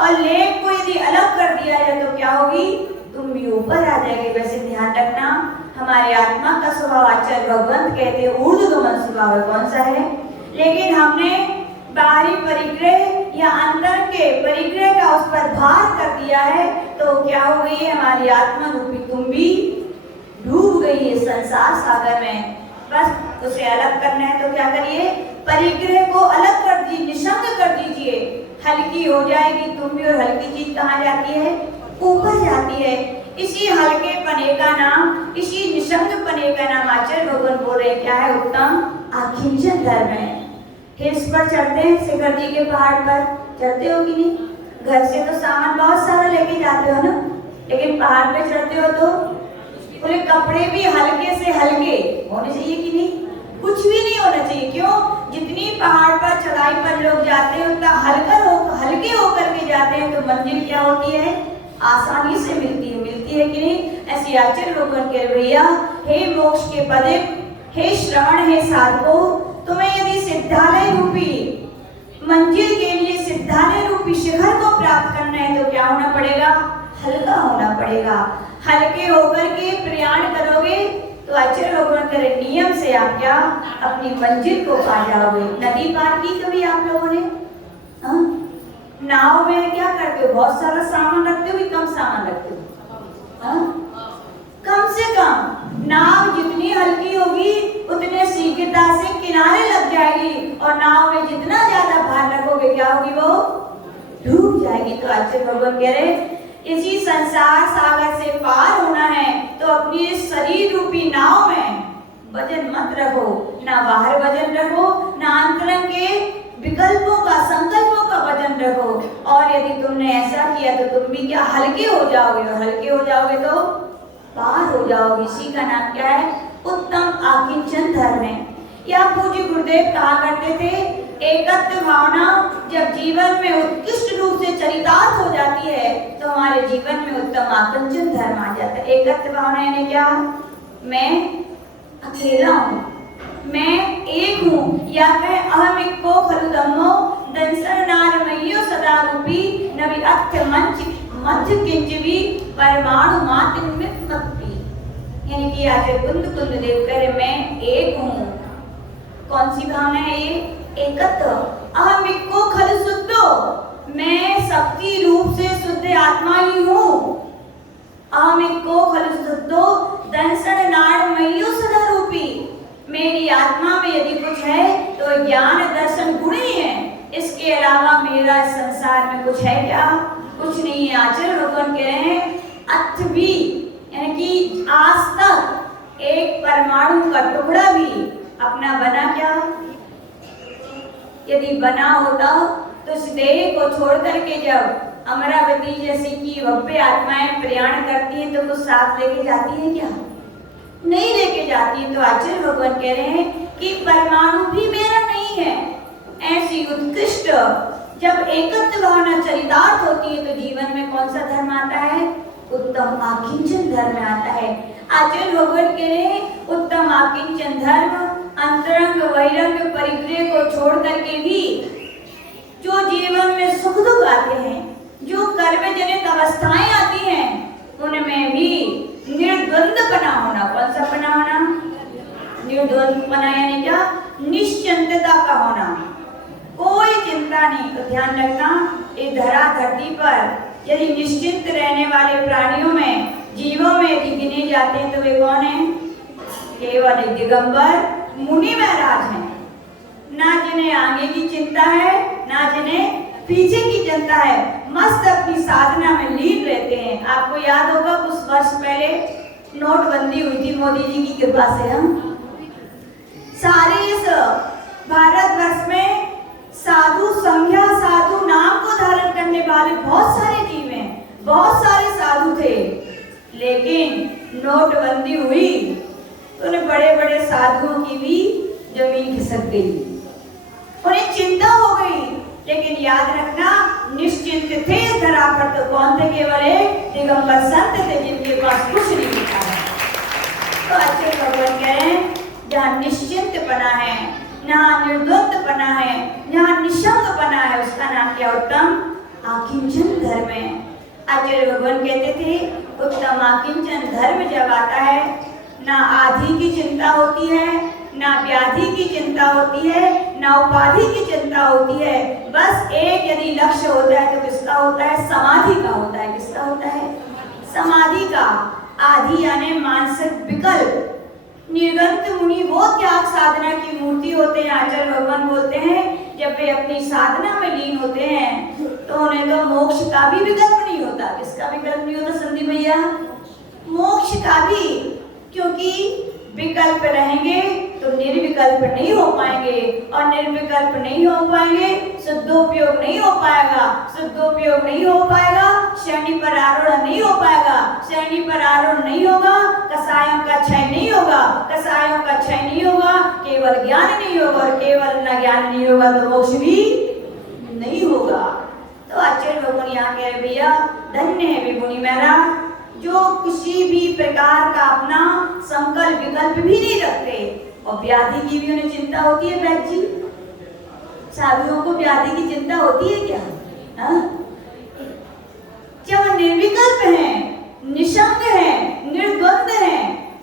और लेग को यदि अलग कर दिया जाए तो क्या होगी, तुम भी ऊपर आ जाएगी। वैसे ध्यान रखना, हमारे आत्मा का स्वभाव आचार्य भगवंत कहते हैं ऊर्ध्वगमन स्वभाव है। कौन सा है? लेकिन हमने बाहरी परिग्रह या अंदर के परिग्रह का उस पर भार कर दिया है, तो क्या हो गई है, हमारी आत्मा रूपी तुम भी डूब गई है संसार सागर में। बस उसे अलग करना है तो क्या करिए, परिग्रह को अलग कर दीजिए, निशंक कर दीजिए, हल्की हो जाएगी तुम भी। और हल्की चीज कहाँ जाती है? ऊपर जाती है। इसी हल्के पने का नाम, इसी निशंक पने का नाम आचार्य भगवान बोल रहे क्या है? उत्तम आकिंचन धर्म है। हिल्स पर चढ़ते हैं, शिखर जी के पहाड़ पर चढ़ते हो कि नहीं? घर से तो सामान बहुत सारा लेके जाते हो ना, लेकिन पहाड़ पे चढ़ते हो तो पूरे कपड़े भी हल्के से हल्के होने चाहिए कि नहीं? कुछ भी नहीं होना चाहिए। क्यों? जितनी पहाड़ पर चढ़ाई पर लोग जाते हैं उतना हल्के होकर के जाते हैं, तो मंजिल क्या होती है? आसानी से मिलती है कि नहीं? ऐसी आचार्य भगवान कह भैया, हे मोक्ष के पदे, हे श्रवण, हे साधको, तुम्हें यदि सिद्धालय रूपी मंजिल के लिए, सिद्धालय रूपी शिखर को प्राप्त करना है तो क्या होना पड़ेगा? हल्का होना पड़ेगा। हल्के होकर के प्रयाण करोगे तो आचार्य भगवान के नियम से आप क्या अपनी मंजिल को पा जाओगे। नदी पार की कभी आप लोगों ने? नाव में क्या करते हो? बहुत सारा सामान रखते हो कि कम सामान रखते हो? कम से कम नाव जितनी हल्की होगी उतने शीघ्रता से किनारे लग जाएगी, और नाव में जितना ज्यादा भार रखोगे क्या होगी? वो डूब जाएगी। तो आचार्य भगवान कह रहे इसी संसार सागर से पार होना है तो अपनी शरीर रूपी नाव में वजन मत रखो, ना बाहर वजन रखो, ना अंतरंग के विकल्पों का, संकल्पों का वजन रखो। और यदि तुमने ऐसा किया तो तुम भी क्या हल्के हो जाओगे, और हल्के हो जाओगे तो पार हो जाओगे। इसी का नाम क्या है? उत्तम आकिंचन धर्म है। या पूज्य गुरुदेव कहा करते थे, एकत्व भावना जब जीवन में उत्कृष्ट रूप से चरितार्थ हो जाती है तो हमारे जीवन में उत्तम आकिंचन धर्म आ जाता है। एकत्व भावना यानी क्या? मैं अकेला हूँ, मैं एक हूँ, या कह अहम इक्को खलु धम्मो दंसरनारमय्यो सदा रूपी नवि अत्थ मंच मध्य किंचवी परमाणु मात्र मत्ती। यानी कि आचार्य कुंद देव कह रहे मैं एक हूँ। कौन सी भावना है ये? एकत्व। अहम इक्को खलु शुद्धो, मैं शक्ति रूप से शुद्ध आत्मा ही हूँ। अहम इक्को खलु शुद्धो दंसरनारमय्यो सदा रूपी, मेरी आत्मा में यदि कुछ है तो ज्ञान दर्शन गुण ही है, इसके अलावा मेरा संसार में कुछ है क्या? कुछ नहीं है। आचार्य भगवान कह रहे हैं अथ भी, यानी कि आज तक एक परमाणु का टुकड़ा भी अपना बना क्या? यदि बना होता तो इस देह को छोड़ करके जब अमरावती जैसी की भव्य आत्माएं प्रयाण करती हैं तो कुछ साथ लेके जाती है क्या? नहीं लेके जाती है। तो आचार्य भगवान कह रहे हैं कि परमाणु भी मेरा नहीं है। ऐसी उत्कृष्ट जब एकत्व भावना चरितार्थ होती है तो जीवन में कौन सा धर्म आता है? उत्तम आकिंचन धर्म आता है। आचार्य भगवान कह रहे हैं उत्तम आकिंचन धर्म अंतरंग बहिरंग परिग्रह को छोड़ करके भी जो जीवन में सुख दुख आते हैं, जो कर्मजनित अवस्थाएं आती हैं, उनमें भी निर्द्वंद्वपना होना। कौन सा पना होना? निर्द्वंद्वपना यानी क्या? निश्चिंतता का होना, कोई चिंता नहीं। तो ध्यान रखना, इस धरा धरती पर यदि निश्चिंत रहने वाले प्राणियों में, जीवों में यदि गिने जाते हैं तो वे कौन हैं? केवल दिगंबर मुनि महाराज हैं। ना जिन्हें आगे की चिंता है, ना जिन्हें पीछे की चिंता है, मस्त अपनी साधना में लीन रहते हैं। आपको याद होगा कुछ वर्ष पहले नोटबंदी हुई थी मोदी जी की कृपा से। हम सारे इस भारतवर्ष में साधु संज्ञा, साधु नाम को धारण करने वाले बहुत सारे जीव हैं, बहुत सारे साधु थे। लेकिन नोटबंदी हुई तो उन्हें बड़े बड़े साधुओं की भी जमीन खिसक गई, उन्हें चिंता हो गई। लेकिन याद रखना, निश्चिंत थे इस धरा पर तो कौन थे? केवल एक दिगंबर संत थे जिनके पास कुछ नहीं था। तो अच्छे भगवान कह रहे हैं जहाँ निश्चिंत बना है, जहाँ निर्द्वंद बना है, जहाँ निशंक बना है, उसका नाम क्या? उत्तम आकिंचन धर्म है। आचार्य भगवान कहते थे उत्तम आकिंचन धर्म जब आता है, ना आधि की चिंता होती है, ना व्याधि की चिंता होती है, ना उपाधि की चिंता होती है। बस एक यदि लक्ष्य होता है तो किसका होता है? समाधि का होता है। किसका होता है? समाधि का। आधि यानी मानसिक विकल्प। निर्गंत मुनि वो त्याग साधना की मूर्ति होते हैं। आचार्य भगवान बोलते हैं जब वे अपनी साधना में लीन होते हैं तो उन्हें तो मोक्ष का भी विकल्प नहीं होता। किसका विकल्प नहीं होता संदीप भैया? मोक्ष का भी। क्योंकि विकल्प रहेंगे तो निर्विकल्प नहीं हो पाएंगे, और निर्विकल्प नहीं हो पाएंगे शुद्धोपयोग नहीं हो पाएगा, शुद्धोपयोग नहीं हो पाएगा शरणी पर आरोहण नहीं हो पाएगा, शरणी पर आरोहण नहीं होगा कसायों का क्षय नहीं होगा, कसायों का क्षय नहीं होगा, केवल ज्ञान नहीं होगा, और केवल न ज्ञान नहीं होगा तो मोक्ष भी नहीं होगा। तो आचार्य भगवान यहाँ कह रहे भैया धन्य है वे मुनि महाराज जो किसी भी प्रकार का अपना संकल्प विकल्प भी नहीं रखते। और व्याधि की भी उन्हें चिंता होती है। वैद्य जी, साधुओं को व्याधि की चिंता होती है क्या? जब निर्विकल्प है, निशंक है, निर्द्वंद है,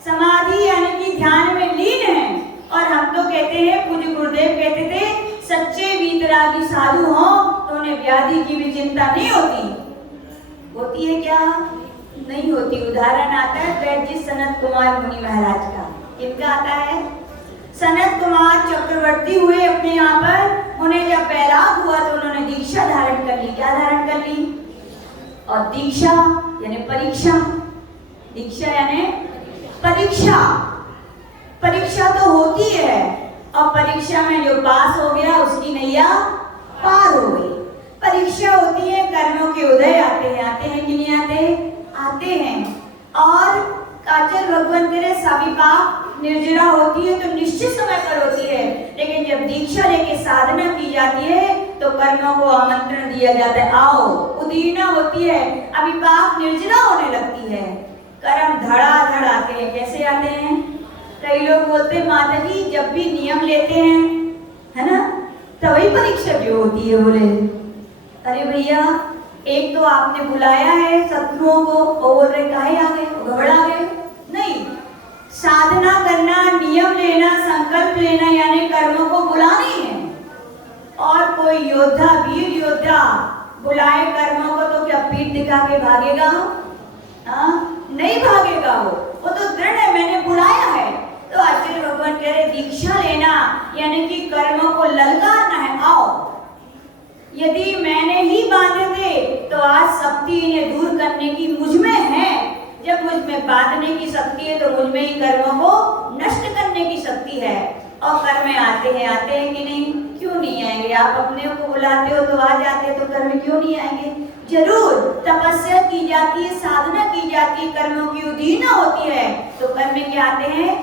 समाधि यानी कि ध्यान में लीन है। और हम तो कहते हैं, पूज्य गुरुदेव कहते थे सच्चे वीतरागी साधु हो तो उन्हें व्याधि की भी चिंता नहीं होती। होती है क्या? नहीं होती। उदाहरण आता है वैद्य सनत कुमार मुनि महाराज का। किनका आता है? सनत कुमार चक्रवर्ती हुए अपने यहाँ पर। उन्हें जब वैराग हुआ तो उन्होंने दीक्षा धारण कर ली। क्या धारण कर ली? और दीक्षा यानी परीक्षा। दीक्षा यानी परीक्षा। परीक्षा तो होती है, और परीक्षा में जो पास हो गया उसकी नैया पार हो गई। परीक्षा होती है, कर्मों के उदय आते हैं। आते हैं कि नहीं आते? आते हैं। और आचार्य भगवान तेरे सविपाक निर्जरा होती है तो निश्चित समय पर होती है, लेकिन जब दीक्षा लेके साधना की जाती है तो कर्मों को आमंत्रण दिया जाता है, आओ। उदीना होती है, अविपाक निर्जरा होने लगती है, कर्म धड़ाधड़ आते हैं। कैसे आते हैं? कई लोग बोलते हैं माता जी जब भी नियम लेते हैं है ना तभी परीक्षा क्यों होती है? बोले अरे भैया एक तो आपने बुलाया है शत्रुओं को और बोल रहे काहे आ गए, घबरा गए? नहीं, साधना करना, नियम लेना, संकल्प लेना यानी कर्मों को बुलानी है। और कोई योद्धा, वीर योद्धा बुलाए कर्मों को तो क्या पीठ दिखा के भागेगा? नहीं भागेगा। वो तो दृढ़ है, मैंने बुलाया है। तो आचार्य भगवान कह रहे दीक्षा लेना यानी कि कर्मों को ललकारना है, आओ। यदि मैंने ही बांधे थे तो आज शक्ति इन्हें दूर करने की मुझ में है। जब मुझ में बांधने की शक्ति है तो मुझ में ही कर्मों को नष्ट करने की शक्ति है। और कर्म आते हैं कि नहीं? क्यों नहीं आएंगे? आप अपने को बुलाते हो तो आ जाते, तो कर्म क्यों नहीं आएंगे? जरूर। तपस्या की जाती है, साधना की जाती है, कर्मों की उदीना होती है तो कर्म क्या आते हैं?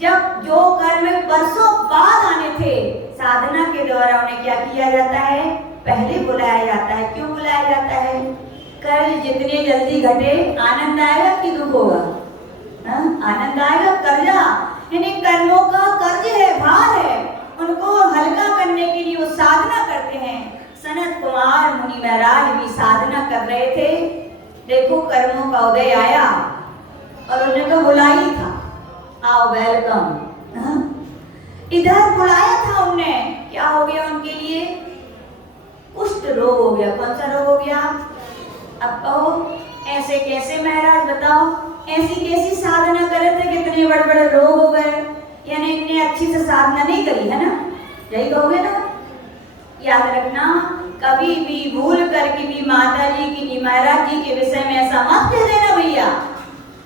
जब जो कर्म वर्षों बाद आने थे साधना के द्वारा उन्हें क्या किया जाता है? पहले बुलाया जाता है। क्यों बुलाया जाता है? कर्ज जितने जल्दी घटे आनंद आएगा कि दुख होगा? आनंद आएगा। कर्जा यानी कर्मों का कर्ज है, भार है, उनको हल्का करने के लिए वो साधना करते हैं। सनत कुमार मुनि महाराज भी साधना कर रहे थे। देखो कर्मों का उदय आया और उन्हें तो बुला ही था, आओ वेलकम। इधर बुलाया था उनने, क्या हो गया उनके लिए? कुष्ठ रोग हो गया। कौन सा रोग हो गया? अब कहो ऐसे कैसे महाराज बताओ? ऐसी कैसी साधना करे थे कितने बड़े बड़े रोग हो गए? यानी इतने अच्छी से साधना नहीं करी है ना, यही कहोगे ना? याद रखना कभी भी भूल करके भी माता जी की, महाराज जी के विषय में ऐसा मत कह देना भैया।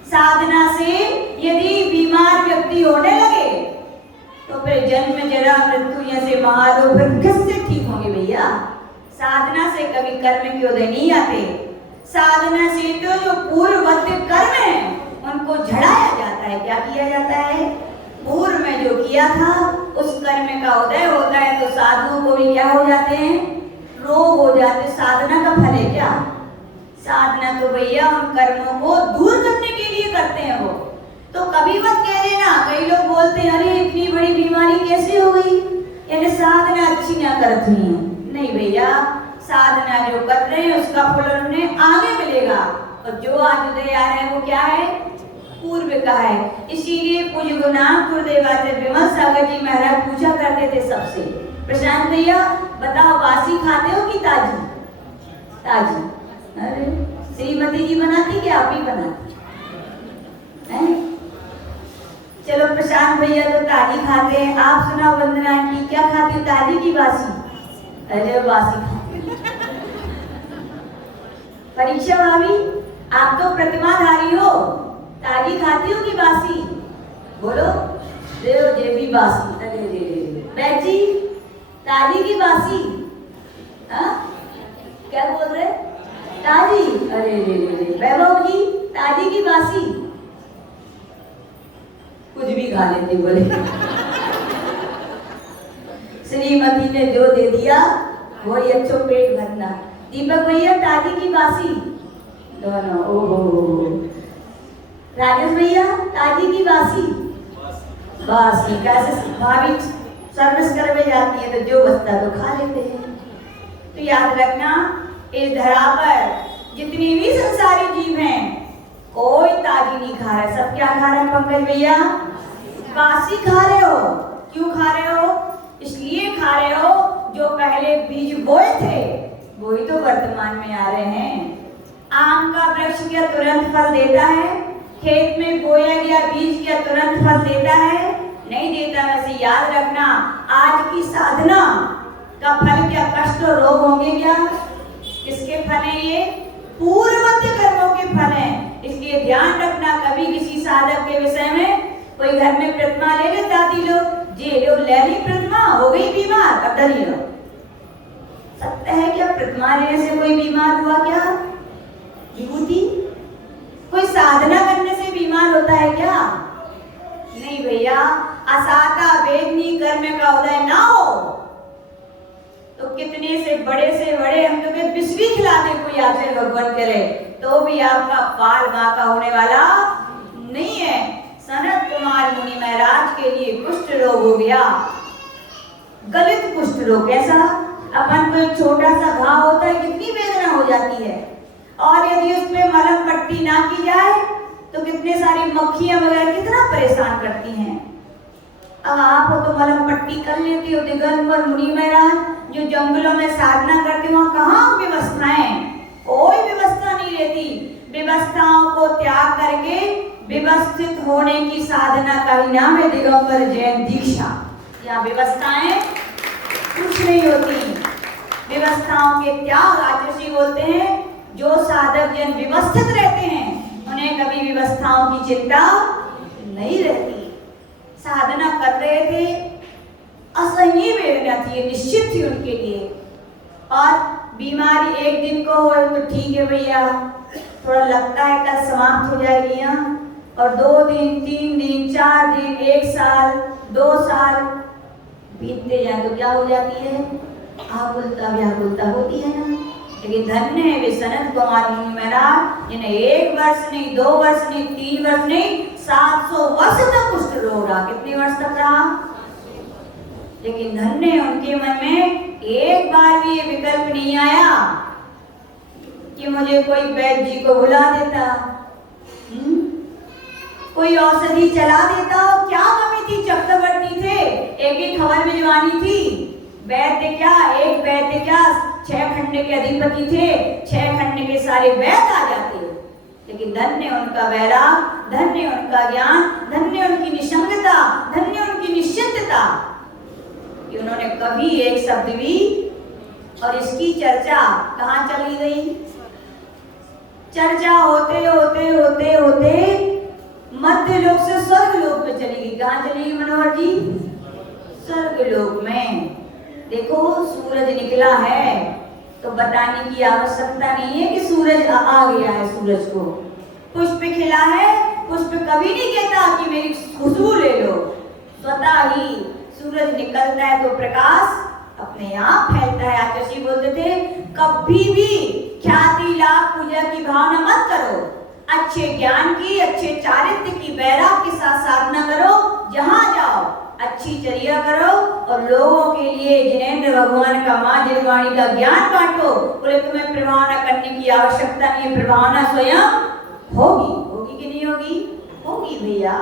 साधना से यदि बीमार व्यक्ति होने लगे तो फिर जन्म जरा मृत्यु जैसे महारोग फिर किससे ठीक होंगे भैया? साधना से कभी कर्म के उदय नहीं आते। साधना से तो जो पूर्ववत कर्म है उनको झड़ाया जाता है। क्या किया जाता है? पूर्व में जो किया था उस कर्म का उदय होता है तो साधुओं को भी क्या हो जाते हैं? रोग हो जाते। साधना का फल है क्या? साधना तो भैया उन कर्मों को दूर करने के लिए करते हैं वो। तो कभी मत कह देना, कई लोग बोलते हैं अरे इतनी बड़ी बीमारी कैसे हो गई, यानी साधना अच्छी ना करती है। नहीं भैया, साधना जो कर रहे हैं उसका फल उन्हें आगे मिलेगा। और जो आज उदय आ रहा है वो क्या है? पूर्व का है। इसीलिए पूज्य गुरुनाम गुरुदेवाचार्य विमल सागर जी महाराज पूछा करते थे सबसे, प्रशांत भैया बताओ बासी खाते हो कि ताजी? ताजी। अरे श्रीमती जी बनाती कि आप ही बनाती हैं? चलो प्रशांत भैया तो ताजी खाते हैं, आप सुनाओ वंदना आंटी क्या खाती हो, ताजी की बासी? अरे बासी खाती। परीक्षा भाभी आप तो प्रतिमाधारी हो, ताजी खाती हो कि बासी? बोलो। जे भी बासी। अरे रे बैची ताजी की बासी? हाँ क्या बोल रहे? ताजी। अरे रे वैभव जी ताजी की बासी? कुछ भी खा लेते बोले। श्रीमती ने जो दे दिया वही अच्छो पेट भरना। दीपक भैया ताजी की बासी? दोनों। ओहो। राजेश भैया ताजी की बासी? बासी। कैसे भाभी सर्विस करवे जाती है तो जो बचता तो खा लेते हैं। तो याद रखना इस धरा पर जितनी भी संसारी जीव हैं कोई ताजी नहीं खा रहा, सब क्या खा रहे हैं पंकज भैया? बासी खा रहे हो। क्यों खा रहे हो? इसलिए खा रहे हो जो पहले बीज बोए थे वही तो वर्तमान में आ रहे हैं। आम का वृक्ष क्या तुरंत फल देता है? खेत में बोया गया बीज क्या तुरंत फल देता है? नहीं देता। वैसे याद रखना आज की साधना का फल क्या कष्ट और रोग होंगे क्या? किसके फल हैं ये? पूर्ववत कर्मों के फल हैं। इसलिए ध्यान रखना कभी किसी साधक के विषय में कोई घर में प्रतिमा ले ले दादी लोग, जे लो ले ली प्रतिमा हो गई बीमार, अब डरी लो। सत्य है क्या प्रतिमा लेने से कोई बीमार हुआ क्या? विभूति कोई साधना करने से बीमार होता है क्या? नहीं भैया। असाता वेदनी कर्म का उदय ना हो तो कितने से बड़े हम लोग विष भी खिला दे कोई आचार्य भगवान करे तो भी आपका बाल माँ का होने वाला नहीं है। सनत कुमार मुनि महाराज के लिए कुष्ठ रोग हो गया, गलित कुष्ठ रोग। कैसा? अपन को एक छोटा सा घाव होता है कितनी वेदना हो जाती है, और यदि उसमें मलहम पट्टी ना की जाए तो कितने सारी मक्खियां वगैरह कितना परेशान करती हैं। अब आप हो तो मलहम पट्टी कर लेते हो। दिगंबर मुनि महाराज जो जंगलों में साधना करते वहां कहाँ व्यवस्थाएं? कोई व्यवस्था नहीं रहती। व्यवस्थाओं को त्याग करके व्यवस्थित होने की साधना का ही नाम है दिगंबर जैन दीक्षा। यहाँ व्यवस्थाएं कुछ नहीं होती। व्यवस्थाओं के त्याग आचार्य बोलते हैं जो साधक जन व्यवस्थित रहते हैं उन्हें कभी व्यवस्थाओं की चिंता नहीं रहती। साधना कर रहे थे, असहनीय वेदना थी, निश्चित थी उनके लिए। और बीमारी एक दिन को हो तो ठीक है भैया, थोड़ा लगता है कल समाप्त हो जाएगी यहाँ, और 2 दिन 3 दिन 4 दिन 1 साल 2 साल बीतते जाए तो क्या हो जाती है? आकुलता व्याकुलता होती है ना। लेकिन धन्य है वे सनत कुमार मुनि महाराज जिन्हें 1 वर्ष नहीं 2 वर्ष नहीं 3 वर्ष नहीं 700 वर्ष तक कुष्ठ रोग रहा। कितने वर्ष तक रहा? लेकिन धन्य है उनके मन में एक बार भी ये विकल्प नहीं आया कि मुझे कोई वैद्य जी को बुला देता, कोई औषधि चला देता। क्या कमी थी? चक्रवर्ती थे, एक खबर भिजवानी थी। वैद्य क्या, एक वैद्य क्या 6 खंड के अधिपति थे, 6 खंड के सारे वैद्य आ जाते। लेकिन धन्य उनका वैराग, धन्य उनका ज्ञान, धन्य उनकी निसंगता, धन्य उनकी निश्चिंतता कि उन्होंने कभी एक शब्द भी। और इसकी चर्चा कहाँ चली गई? चर्चा होते होते होते होते मध्य लोक से स्वर्ग लोक में चली गई। कहाँ चली गई मनोहर जी? स्वर्ग लोक में। देखो सूरज निकला है तो बताने की आवश्यकता नहीं है कि सूरज आ गया है। सूरज को पुष्प खिला है, पुष्प कभी नहीं कहता कि मेरी खुशबू ले लो। स्वतः ही सूरज निकलता है तो प्रकाश अपने आप फैलता है। आचार्य बोलते थे कभी भी ख्याति लाभ पूजा की भावना मत करो, अच्छे ज्ञान की, अच्छे चारित्र्य की, वैराग के साथ साधना करो। जहाँ जाओ अच्छी चर्या करो और लोगों के लिए जिनेंद्र भगवान का माँ जिनवाणी का ज्ञान बांटो। बोले तुम्हें प्रभावना करने की आवश्यकता नहीं है, प्रभावना स्वयं होगी। होगी कि नहीं होगी? होगी भैया।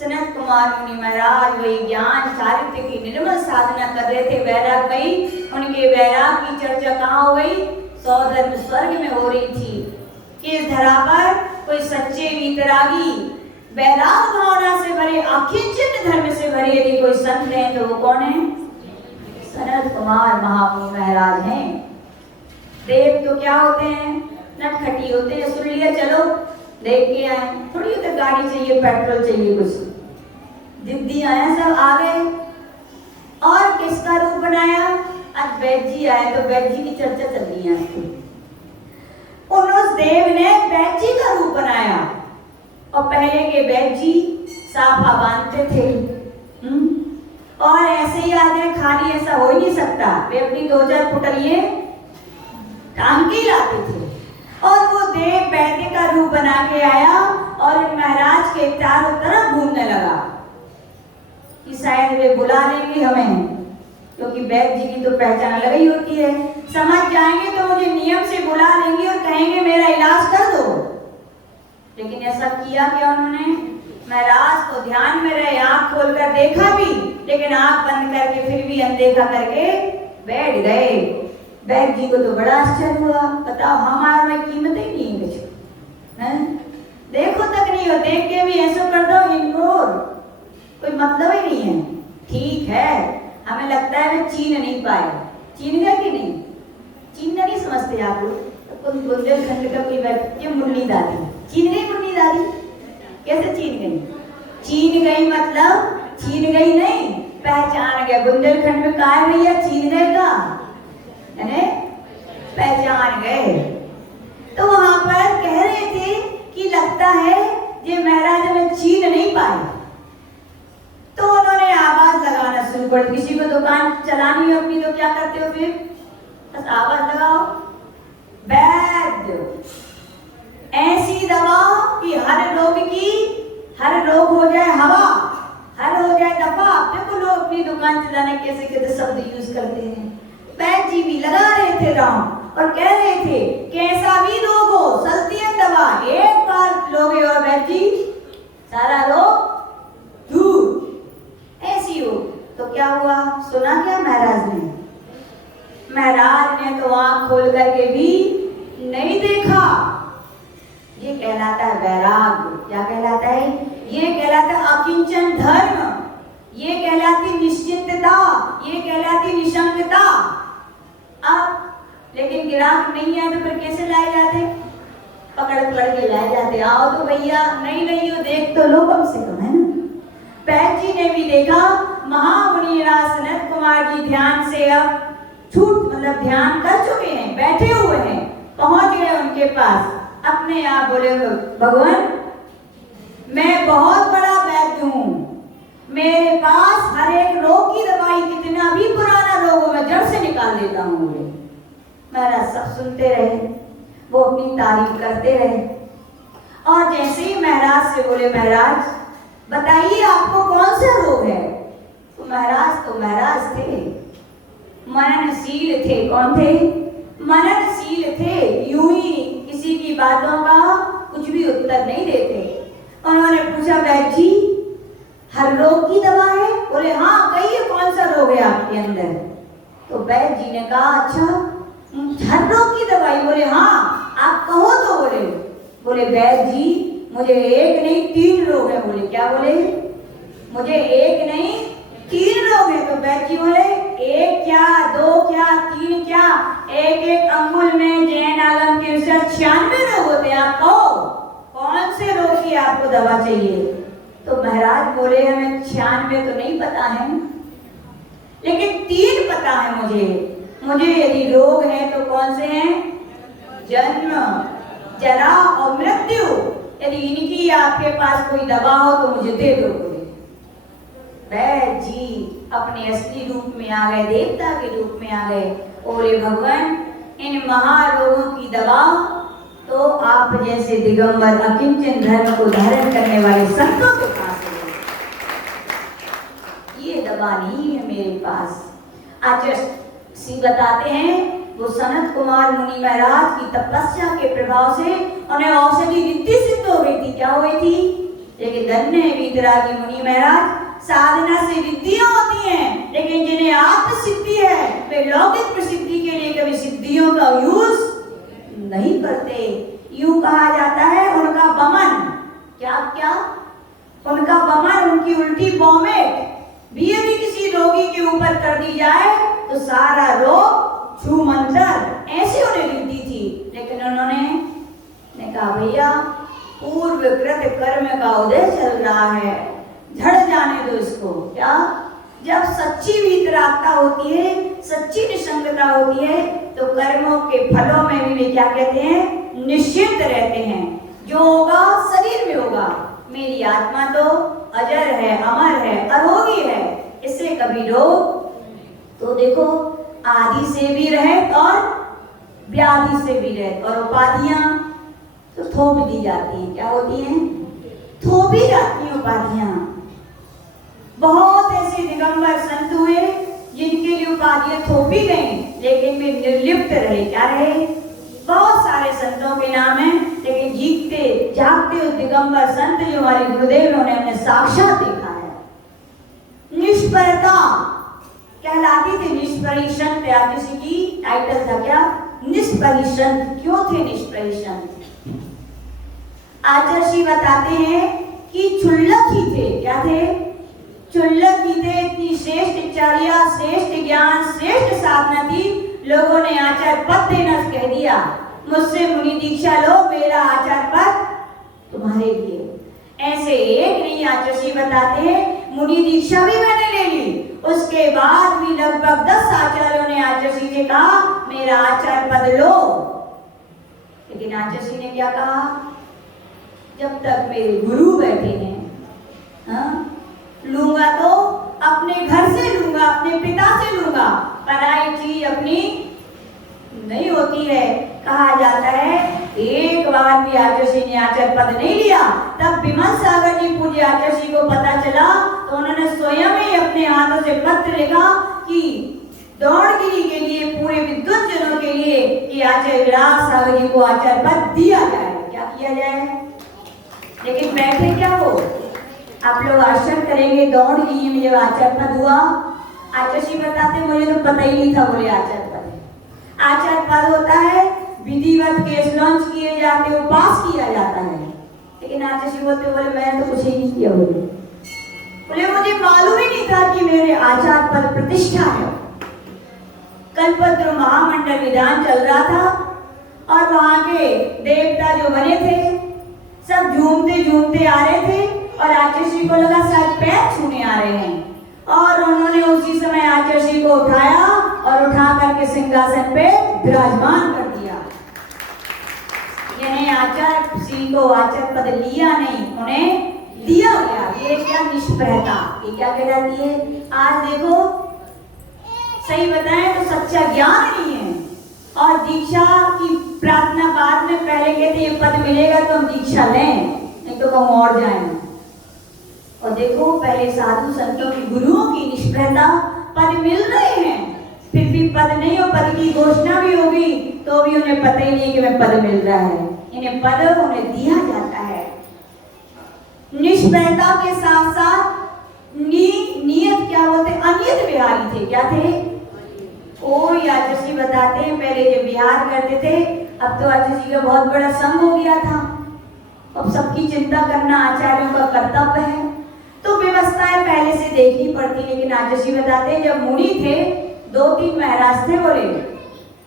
सनत कुमार मुनि महाराज वही ज्ञान चारित्र की निर्मल साधना कर रहे थे, वैराग गई। उनके वैराग की चर्चा कहाँ हो गई? सौधर्म स्वर्ग में हो रही थी कि इस धरा पर कोई सच्चे वीतरागी वैराग भावना से भरे अकिंचन धर्म से भरे यदि कोई संत हैं तो वो कौन है? सनत कुमार महामुनि महाराज हैं। देव तो क्या होते हैं? नटखटी होते हैं। सुन लिया, चलो देख के आए, थोड़ी उधर गाड़ी चाहिए, पेट्रोल चाहिए, कुछ जिद्दी आया, सब आ गए। और किसका रूप बनाया? आज वैद्य जी आए तो वैद्य जी की चर्चा चल रही है आज। उस देव ने वैद्य जी का रूप बनाया और पहले के वैद्य जी साफा बांधते थे। और ऐसे ही आदमी खाली ऐसा हो ही नहीं सकता, वे अपनी 2-4 फुटरिये टांग के लाते थे। और वो देव वैद्य का रूप बना के आया और महाराज के चारों तरफ घूमने लगा कि शायद वे बुला लेंगे हमें, क्योंकि वैद्य जी की तो पहचान अलग ही होती है। समझ जाएंगे तो मुझे नियम से बुला लेंगे और कहेंगे मेरा इलाज कर दो। लेकिन ऐसा किया क्या उन्होंने? महाराज तो ध्यान में रहे, आंख खोलकर देखा भी, लेकिन आंख बंद करके फिर भी अनदेखा करके बैठ गए। वैद्य जी को तो बड़ा आश्चर्य हुआ, बताओ हमारे में कीमत ही नहीं है कुछ, हैं? देखो तक नहीं हो, देख के भी ऐसा कर दो इग्नोर, कोई मतलब ही नहीं है। ठीक है, हमें लगता है वे चीन नहीं पाए। चीन गए कि नहीं? चीन नहीं समझते आप लोग। तो बुंदेलखंड का कोई व्यक्ति, मुन्नी दादी चीन गई। मुन्नी दादी कैसे चीन गई? चीन गई मतलब चीन गई नहीं, पहचान गए। बुंदेलखंड में कहा है भैया चीन गए का, पहचान गए। तो वहां पर कह रहे थे कि लगता है ये महाराज में चीन नहीं पाए। तो उन्होंने आवाज लगाना शुरू कर दी। किसी को दुकान चलानी हो अपनी तो क्या करते हो फिर? बस आवाज लगाओ, वैद्य ऐसी दवा कि हर रोग हो जाए हवा, हर हो जाए दफा। देखो लोग अपनी दुकान चलाने कैसे कैसे शब्द यूज करते हैं। वैद्य जी भी लगा रहे थे राम और कह रहे थे कैसा भी रोग हो चलती है दवा, एक बार लोगे और वैद्य जी सारा रोग दूर। ऐसी हो तो क्या हुआ? सुना क्या महाराज ने? महाराज ने तो आंख खोल करके भी नहीं देखा। ये कहलाता है वैराग्य। क्या कहलाता है? ये कहलाता है अकिंचन धर्म, ये कहलाती निश्चितता, ये कहलाती निशंकता। अब लेकिन ग्राहक नहीं आए तो फिर कैसे लाए जाते? पकड़ के लाए जाते। आओ तो भैया, नहीं हो, देख तो लो कम से कम, है ना? वैद्य जी ने भी देखा। महामुनि सनत कुमार जी ध्यान से अब छूट मतलब ध्यान कर चुके हैं, बैठे हुए हैं, पहुंच गए उनके पास। अपने आप बोले भगवान मैं बहुत बड़ा वैद्य हूँ, मेरे पास हर एक रोग की दवाई, कितना भी पुराना रोग हो मैं जड़ से निकाल देता हूँ। महाराज सब सुनते रहे, वो अपनी तारीफ करते रहे। और जैसे ही महाराज से बोले महाराज बताइए आपको कौन सा रोग है? तो महाराज थे, मननशील थे। कौन थे? मननशील थे। यूं ही किसी की बातों का कुछ भी उत्तर नहीं देते। उन्होंने पूछा वैद्य जी हर रोग की दवा है? बोले हाँ, कहिए कौन सा रोग है आपके अंदर? तो वैद्य जी ने कहा अच्छा हर रोग की दवाई? बोले हाँ, आप कहो तो। बोले वैद्य जी मुझे एक नहीं 3 रोग है। बोले क्या? बोले मुझे एक नहीं 3 रोग है। तो वैद्य जी बोले 1 क्या, 2 क्या, 3 क्या? एक अंगुल में जैन आलम के 96 रोग होते हैं। आप कहो कौन से रोग की आपको दवा चाहिए? तो महाराज बोले हमें 96 तो नहीं पता है, लेकिन 3 पता है मुझे यदि रोग है तो कौन से हैं? जन्म, जरा और मृत्यु। यदि इनकी आपके पास कोई दवा हो तो मुझे दे दो। वैद्य जी अपने असली रूप में आ गए, देवता के रूप में आ गए। बोले भगवान इन महारोगों की दवा तो आप जैसे दिगंबर अकिंचन धर्म को धारण करने वाले संतों के पास है। पास। आचार्य बताते हैं वो सनत कुमार मुनि महाराज की तपस्या के प्रभाव से उन्हें औषधि रिद्धि सिद्ध हो गई थी। क्या हुई थी? लेकिन धन्य है वीतरागी मुनि महाराज, साधना से रिद्धियां होती हैं, लेकिन जिन्हें आत्म सिद्धि है वे लौकिक प्रसिद्धि के लिए कभी सिद्धियों का यूज नहीं करते। यूं कहा जाता है उनका बमन, क्या उनका बमन, उनकी उल्टी वॉमिट भी यदि किसी रोगी के ऊपर कर दी जाए तो सारा रोग छू मंतर ऐसी उन्हें रिद्धि थी। लेकिन उन्होंने कहा भैया पूर्वकृत कर्म का उदय चल रहा है, झड़ जाने दो इसको। क्या? जब सच्ची वीतरागता होती है, सच्ची निसंगता होती है, तो कर्मों के फलों में भी वे क्या कहते हैं? निश्चित रहते हैं। जो होगा शरीर में होगा। मेरी आत्मा तो अजर है, अमर है, अरोगी है, इससे कभी रोग तो देखो आदि से भी रहित और व्याधि से भी रहित, और उपाधियां तो थोप दी जाती हैं। क्या होती हैं? थोपी जाती हैं उपाधियां। बहुत ऐसे दिगंबर संत हुए जिनके लिए उपाधियां थोपी गई, लेकिन वे निर्लिप्त रहे। क्या रहे? बहुत सारे संतों के नाम हैं, लेकिन जीते जागते उस दिगंबर संत जो हमारे गुरुदेव ने हमने साक्षात देखा है। निष्परता कहलाती थी निष्परी संत। किसी की टाइटल था क्या? निष्परी संत। क्यों थे निष्परी संत? आचार्य जी बताते हैं कि क्षुल्लक ही थे। क्या थे? क्षुल्लक ही थे। इतनी श्रेष्ठ चर्या, श्रेष्ठ ज्ञान, श्रेष्ठ साधना थी, लोगों ने आचार्य पद देना कह दिया, मुझसे मुनि दीक्षा लो, मेरा आचार्य पद तुम्हारे लिए। ऐसे एक नहीं, आचार्य जी बताते हैं मुनि दीक्षा भी मैंने ले ली, उसके बाद भी लगभग 10 आचार्यों ने आचार्य जी से कहा मेरा आचार्य पद लो। लेकिन आचार्य जी ने क्या कहा? जब तक मेरे गुरु बैठे हैं, लूंगा तो अपने घर से लूंगा, अपने पिता से लूंगा, पराई चीज अपनी नहीं होती है। कहा जाता है एक बार भी आचार्य जी ने आचार्य पद नहीं लिया, तब विमल सागर जी पूज्य आचार्य जी को पता चला तो उन्होंने स्वयं ही अपने हाथों से पत्र लिखा कि दौड़गिरी के लिए, पूरे विद्वत जनों के लिए कि आचार्य विराट सागर जी को आचार्य पद दिया जाए। क्या किया जाए? लेकिन बैठे क्या वो? आप लोग आश्चर्य करेंगे, दौड़गिरी में जब आचार्य पद हुआ, आचार्य जी बताते मुझे तो पता ही नहीं था, बोले आचार्य पद है। आचार्य पद होता है विधिवत केस लॉन्च किए जाते, उपास किया जाता है। लेकिन आचार्य जी बोले मैंने तो कुछ ही नहीं किया। बोले मुझे मालूम ही नहीं था कि मेरे आचार्य पद प्रतिष्ठा है। कल्पद्रु महामंडल विधान चल रहा था और वहां के देवता जो बने थे सब झूमते झूमते आ रहे थे और आचार्य जी को लगा शायद पैर छूने आ रहे हैं, और उन्होंने उसी समय आचार्य जी को उठाया और उठा करके सिंहासन पे विराजमान कर दिया। यानी आचार्य जी को आचार्य पद लिया नहीं, उन्हें दिया गया। ये क्या निष्प्रहता, ये क्या कहलाती है? आज देखो सही बताएं तो सच्चा ज्ञान नहीं है, और दीक्षा की प्रार्थना बाद में पहले कहते ये पद मिलेगा तो हम दीक्षा लें, नहीं तो कहूं और जाएं। और देखो पहले साधु संतों की, गुरुओं की निष्प्रहता, पद मिल रहे हैं फिर भी पद नहीं हो, पद की घोषणा भी होगी तो भी उन्हें पता ही नहीं कि मैं पद मिल रहा है। इन्हें पद उन्हें दिया जाता है। निष्प्रहता के साथ साथ नियत क्या होते? अनियत विहारी थे। क्या थे? आचार्य जी बताते हैं पहले जब विहार करते थे, अब तो आचार्य जी का बहुत बड़ा संघ हो गया था, अब सबकी चिंता करना आचार्यों का कर्तव्य है, तो व्यवस्थाएं पहले से देखनी पड़ती। लेकिन आचार्य जी बताते हैं जब मुनि थे, 2-3 महाराज थे, बोले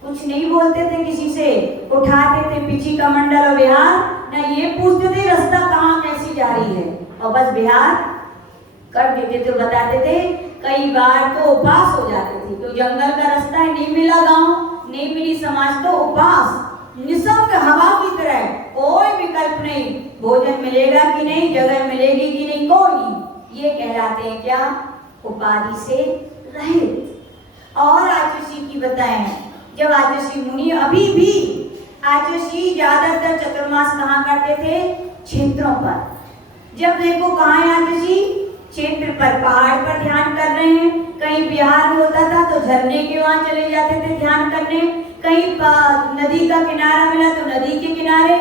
कुछ नहीं बोलते थे किसी से, उठाते थे पीछे का मंडल और विहार, ना ये पूछते थे रास्ता कहाँ कैसी जा रही है, और बस विहार कर देते थे। बताते थे कई बार तो उपास हो जाते थे, तो जंगल का रास्ता है, नहीं मिला गांव, नहीं मिली समाज, तो उपास निशब्द हवा की तरह, कोई विकल्प नहीं, भोजन मिलेगा कि नहीं, जगह मिलेगी कि नहीं, कोई नहीं। ये कहलाते हैं क्या? उपाधि से रहित। और आचार्य जी की बताएं, जब आचार्य जी मुनि, अभी भी आचार्य जी ज्यादातर चतुर्मास कहाँ करते थे? क्षेत्रों पर। जब देखो कहाँ है आचार्य जी? क्षेत्र पर पहाड़ पर ध्यान कर रहे हैं, कहीं बिहार होता था तो झरने के वहां चले जाते थे ध्यान करने, कहीं नदी का किनारा मिला तो नदी के किनारे,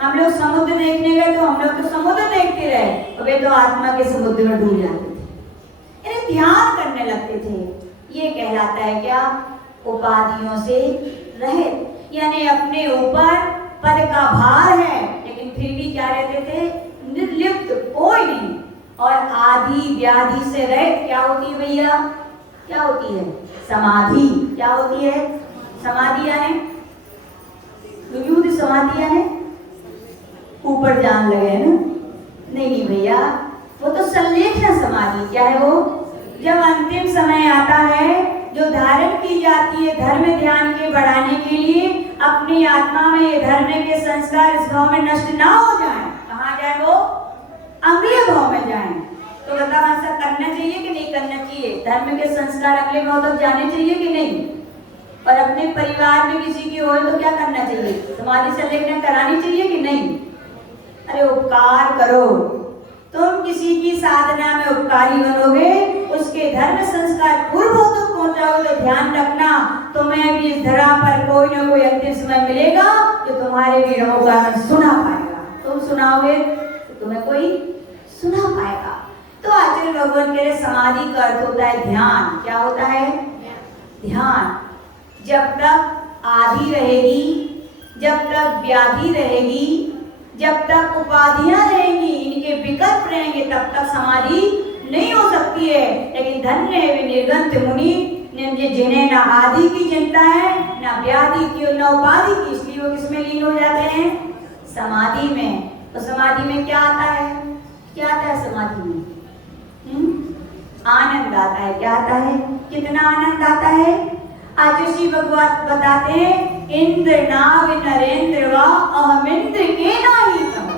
हम लोग समुद्र देखने गए तो हम लोग तो समुद्र देखते रहे, वे तो आत्मा के समुद्र में डूब जाते थे, यानी ध्यान करने लगते थे। ये कहलाता है क्या? उपाधियों से रहित, यानी अपने ऊपर पद का भार है लेकिन फिर भी क्या रहते थे? निर्लिप्त, कोई नहीं। और आदि व्याधि से रहित क्या होती है भैया? क्या होती है? समाधि। क्या होती है? समाधि यानी समाधि यानी ऊपर जान लगे है ना? नहीं भैया, वो तो संलेखन समाधि। क्या है वो? जब अंतिम समय आता है, जो धारण की जाती है धर्म ध्यान के बढ़ाने के लिए, अपनी आत्मा में ये धर्म के संस्कार इस भाव में नष्ट ना हो जाए। कहाँ जाए वो? अगले भाव में जाए। तो बताओ ऐसा करना चाहिए कि नहीं करना चाहिए? धर्म के संस्कार अगले भाव तक जाने चाहिए कि नहीं? और अपने परिवार में किसी की हो तो क्या करना चाहिए? समाधि संलेखन करानी चाहिए कि नहीं? अरे उपकार करो, तुम किसी की साधना में उपकारी बनोगे, उसके धर्म संस्कार पूर्व तक पहुंचाओगे तो ध्यान रखना, तुम्हें भी इस धरा पर कोई ना कोई अंतिम समय मिलेगा जो तुम्हारे भी रहो गाना सुना पाएगा। तुम सुनाओगे तो तुम्हें कोई सुना पाएगा। तो आचार्य भगवान कह रहे समाधि का अर्थ होता है ध्यान। क्या होता है? ध्यान। जब तक आदि रहेगी, जब तक व्याधि रहेगी, जब तक उपाधियां रहेंगी, इनके विकल्प रहेंगे, तब तक समाधि नहीं हो सकती है। लेकिन धन्य है वे निर्गंत मुनि जिन्हें ना आदि की चिंता है, ना व्याधि की और ना उपाधि की, इसलिए वो किसमें लीन हो जाते हैं? समाधि में। तो समाधि में क्या आता है? क्या आता है समाधि में? आनंद आता है। क्या आता है? कितना आनंद आता है? आचार्य श्री भगवत बताते हैं, इंद्र नाव नरेंद्र व अहमिंद्र के नाही तम।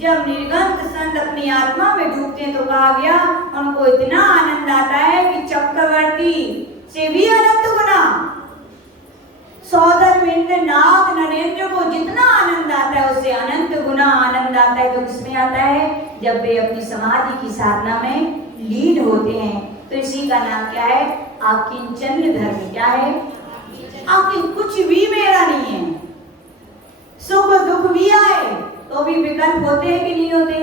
जब निर्गंत संत अपनी आत्मा में डूबते हैं तो कहा गया उनको इतना आनंद आता है कि चक्रवर्ती से भी अनंत गुना, सौदर इंद्र नाग नरेंद्र को जितना आनंद आता है उससे अनंत गुना आनंद आता है। तो किसमें आता है? जब वे अपनी समाधि की साधना में लीन होते हैं। तो इसी का नाम क्या है? आकिंचन धर्म। क्या है? आकिं, कुछ भी मेरा नहीं है। सुख दुख भी आए तो भी विकल्प होते हैं कि नहीं होते?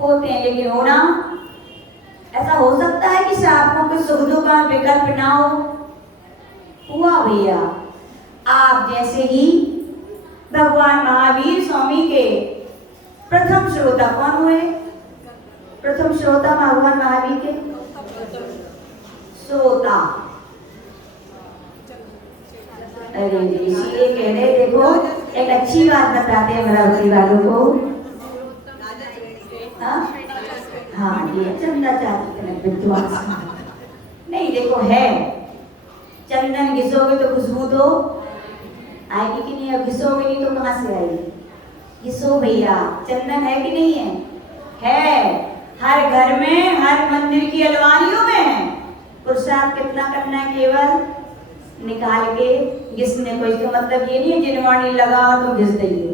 होते हैं। लेकिन होना ऐसा हो सकता है कि आपको कोई सुख दुख का विकल्प ना हो? हुआ भैया। आप जैसे ही भगवान महावीर स्वामी के प्रथम श्रोता कौन हुए? प्रथम श्रोता भगवान महावीर के श्रोता। अरे इसीलिए कह रहे, देखो एक अच्छी बात बताते हैं अमरावती वालों को। हाँ ये चंदा चाहती विद्वान नहीं, देखो है चंदन घिसोगे तो खुशबू तो आएगी कि नहीं? अब घिसोगे नहीं तो कहाँ से आएगी? घिसो भैया, चंदन है कि नहीं है? है। हर घर में, हर मंदिर की अलमारियों में है। पुरुषार्थ कितना करना है? केवल निकाल के घिसने को। इसका मतलब ये नहीं है जिनवाणी लगा और तो घिस देंगे।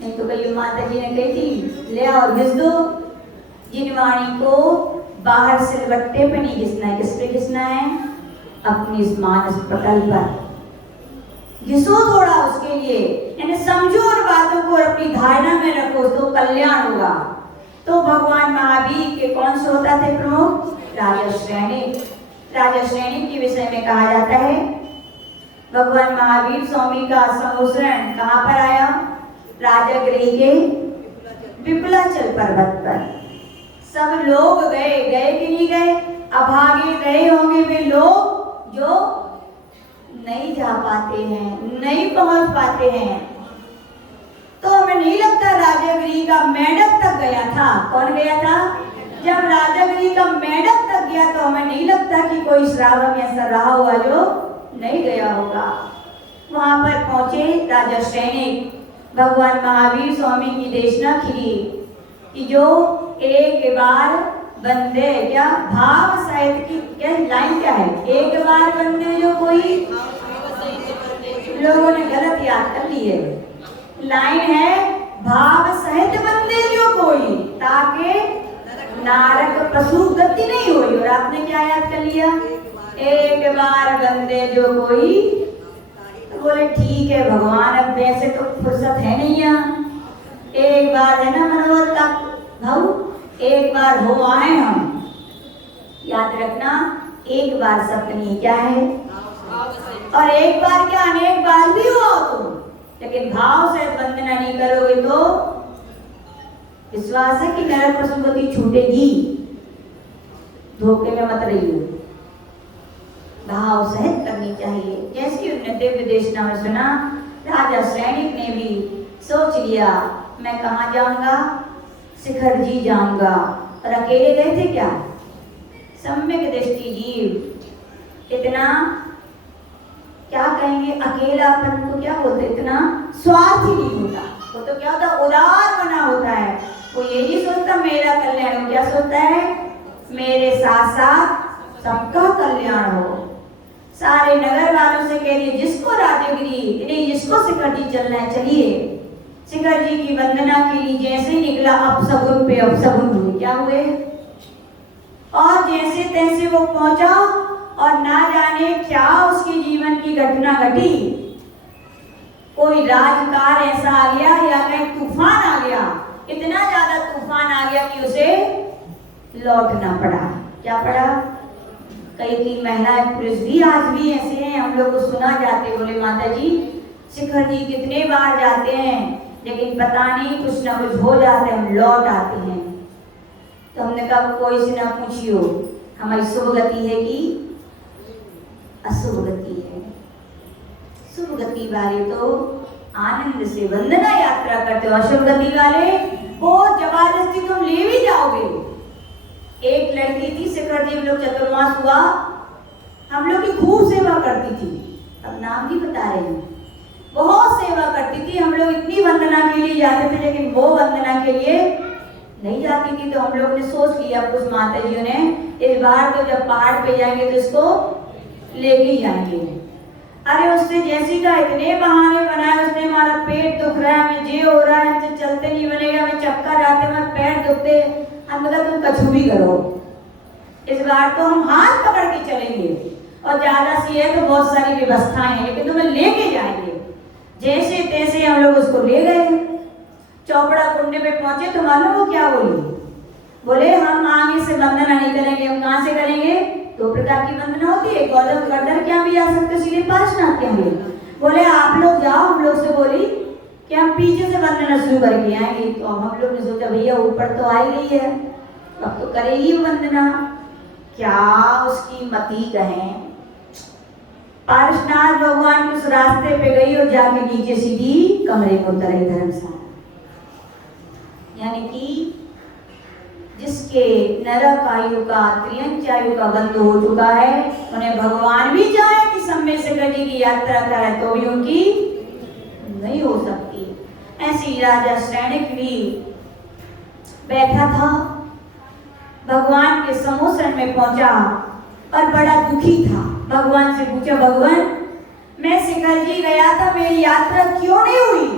नहीं तो कई माता जी ने कही थी ले और घिस दो। जिनवाणी को बाहर सिलबट्टे पे नहीं घिसना है। किस पे घिसना है? अपनी इस मानस पटल पर घिसो थोड़ा उसके लिए, यानी समझो उन बातों को अपनी धारणा में रखो तो कल्याण होगा। तो भगवान महावीर के कौन से होता थे प्रमुख? राजा श्रेणी। राजा श्रेणी के विषय में कहा जाता है भगवान महावीर स्वामी का समुद्रण कहाँ पर आया? राजगृह के विपुलाचल पर्वत पर। सब लोग गए, गए कि नहीं गए? अभागे गए होंगे वे लोग जो नहीं जा पाते हैं, नहीं पहुंच पाते हैं। तो हमें नहीं लगता राजगृह का मेढक तक गया था। कौन गया था? जब राजगृह का मेढक तक गया तो हमें नहीं लगता कि कोई श्रावक ऐसा रहा हुआ जो नहीं गया होगा। वहां पर पहुंचे राजा सैनिक, भगवान महावीर स्वामी की देशना खिली कि जो एक बार बंदे, क्या भाव साहित्य की क्या लाइन क्या है? एक बार बंदे जो कोई, लोगों ने गलत याद कर ली है। लाइन है भाव सहित बंदे जो कोई, ताके नारक पशु गति नहीं हुई। और आपने क्या याद कर लिया? एक बार बंदे जो कोई, तो बोले ठीक है भगवान, अब वैसे तो फुर्सत है नहीं यहाँ, एक बार है ना मनोहर का भाऊ, एक बार हो आए हम। याद रखना, एक बार शब्द नहीं क्या है, और एक बार क्या अनेक बार भी हो तुम, लेकिन भाव से वंदना नहीं करोगे तो विश्वास है कि नरक पशुपति छूटेगी। धोखे में मत रहिए, भाव सहित करनी चाहिए। जैसे उन्होंने दिव्य देशना में सुना, राजा सैनिक ने भी सोच लिया मैं कहाँ जाऊंगा, शिखर जी जाऊंगा। और अकेले गए थे क्या? सम्यक दृष्टि जीव इतना क्या कहेंगे, अकेलापन को क्या बोलते, इतना स्वार्थी नहीं होता। वो तो क्या होता, उदार बना होता है। वो ये नहीं सोचता मेरा कल्याण हो, क्या सोचता है मेरे साथ साथ सबका कल्याण हो। सारे नगर वालों से कह दिए जिसको राजगिरी नहीं, जिसको शिखर जी चलना है चलिए। शिखर जी की वंदना के लिए जैसे ही निकला, अपशगुन पे अपशगुन हुए। क्या हुए? और जैसे तैसे वो पहुंचा और ना जाने क्या उसके जीवन की घटना घटी। कोई राजकार ऐसा आ गया या कहीं तूफान आ गया, इतना ज्यादा तूफान आ गया कि उसे लौटना पड़ा। क्या पड़ा? कई महिलाएं पुरुष भी आज भी ऐसे हैं, हम लोग को सुना जाते, बोले माता जी शिखर जी कितने बार जाते हैं लेकिन पता नहीं कुछ ना कुछ हो जाते, हम लौट आते हैं। तो हमने कहा कोई से ना पूछियो हमारी शुभ गति है कि अशुभ गति है। शुभ गति वाले तो आनंद से वंदना यात्रा करते हो, अशुभ गति वाले वो जबरदस्ती तुम ले भी जाओगे। एक लड़की थी, शिखर जी लोग चतुर्मास हुआ, हम लोग की खूब सेवा करती थी, अब नाम नहीं बता रहे हैं, बहुत सेवा करती थी। हम लोग इतनी वंदना के लिए जाते थे, लेकिन वो वंदना के लिए नहीं जाती थी। तो हम लोग ने सोच लिया, कुछ माता जी ने, इस बार तो जब पहाड़ पे जाएंगे तो इसको लेके जाएंगे। अरे उसने जैसी का इतने बहाने बनाए, उसने हमारा पेट दुख रहा है, हमें ये हो रहा है, हमसे चलते नहीं बनेगा, हमें चक्कर आते, हमें पैर दुखते, हम कहा तुम कछु भी करो, इस बार तो हम हाथ पकड़ के चलेंगे और ज्यादा सी है तो बहुत सारी व्यवस्थाएं हैं, लेकिन तुम्हें लेके जाएंगे। जैसे तैसे हम लोग उसको ले गए। चौपड़ा कुंड पे पहुंचे तो मालूम वो क्या बोली? बोले हम आगे से वंदना नहीं करेंगे। हम कहाँ से करेंगे? दो प्रकार की वंदना होती है, गौतम गर्दन क्या भी आ सकते, सीधे पार्श्वनाथ के लिए। बोले आप लोग जाओ, हम लोग से बोली कि हम पीछे से वंदना शुरू करके आएंगे। तो हम लोग ने सोचा भैया ऊपर तो आई गई है, अब तो करेगी वंदना, क्या उसकी मति कहें। पार्श्वनाथ भगवान के उस रास्ते पे गई और जाके नीचे सीधी कमरे में उतर आई धर्मशाला। यानी कि जिसके नरक आयु का, त्रियंच आयु का बंद हो चुका है, उन्हें भगवान भी चाहे कि समय से गति की यात्रा करे तो भी उनकी नहीं हो सकती। ऐसी राजा सैनिक भी बैठा था, भगवान के समोसन में पहुंचा और बड़ा दुखी था। भगवान से पूछा, भगवान मैं शिखर जी गया था, मेरी यात्रा क्यों नहीं हुई?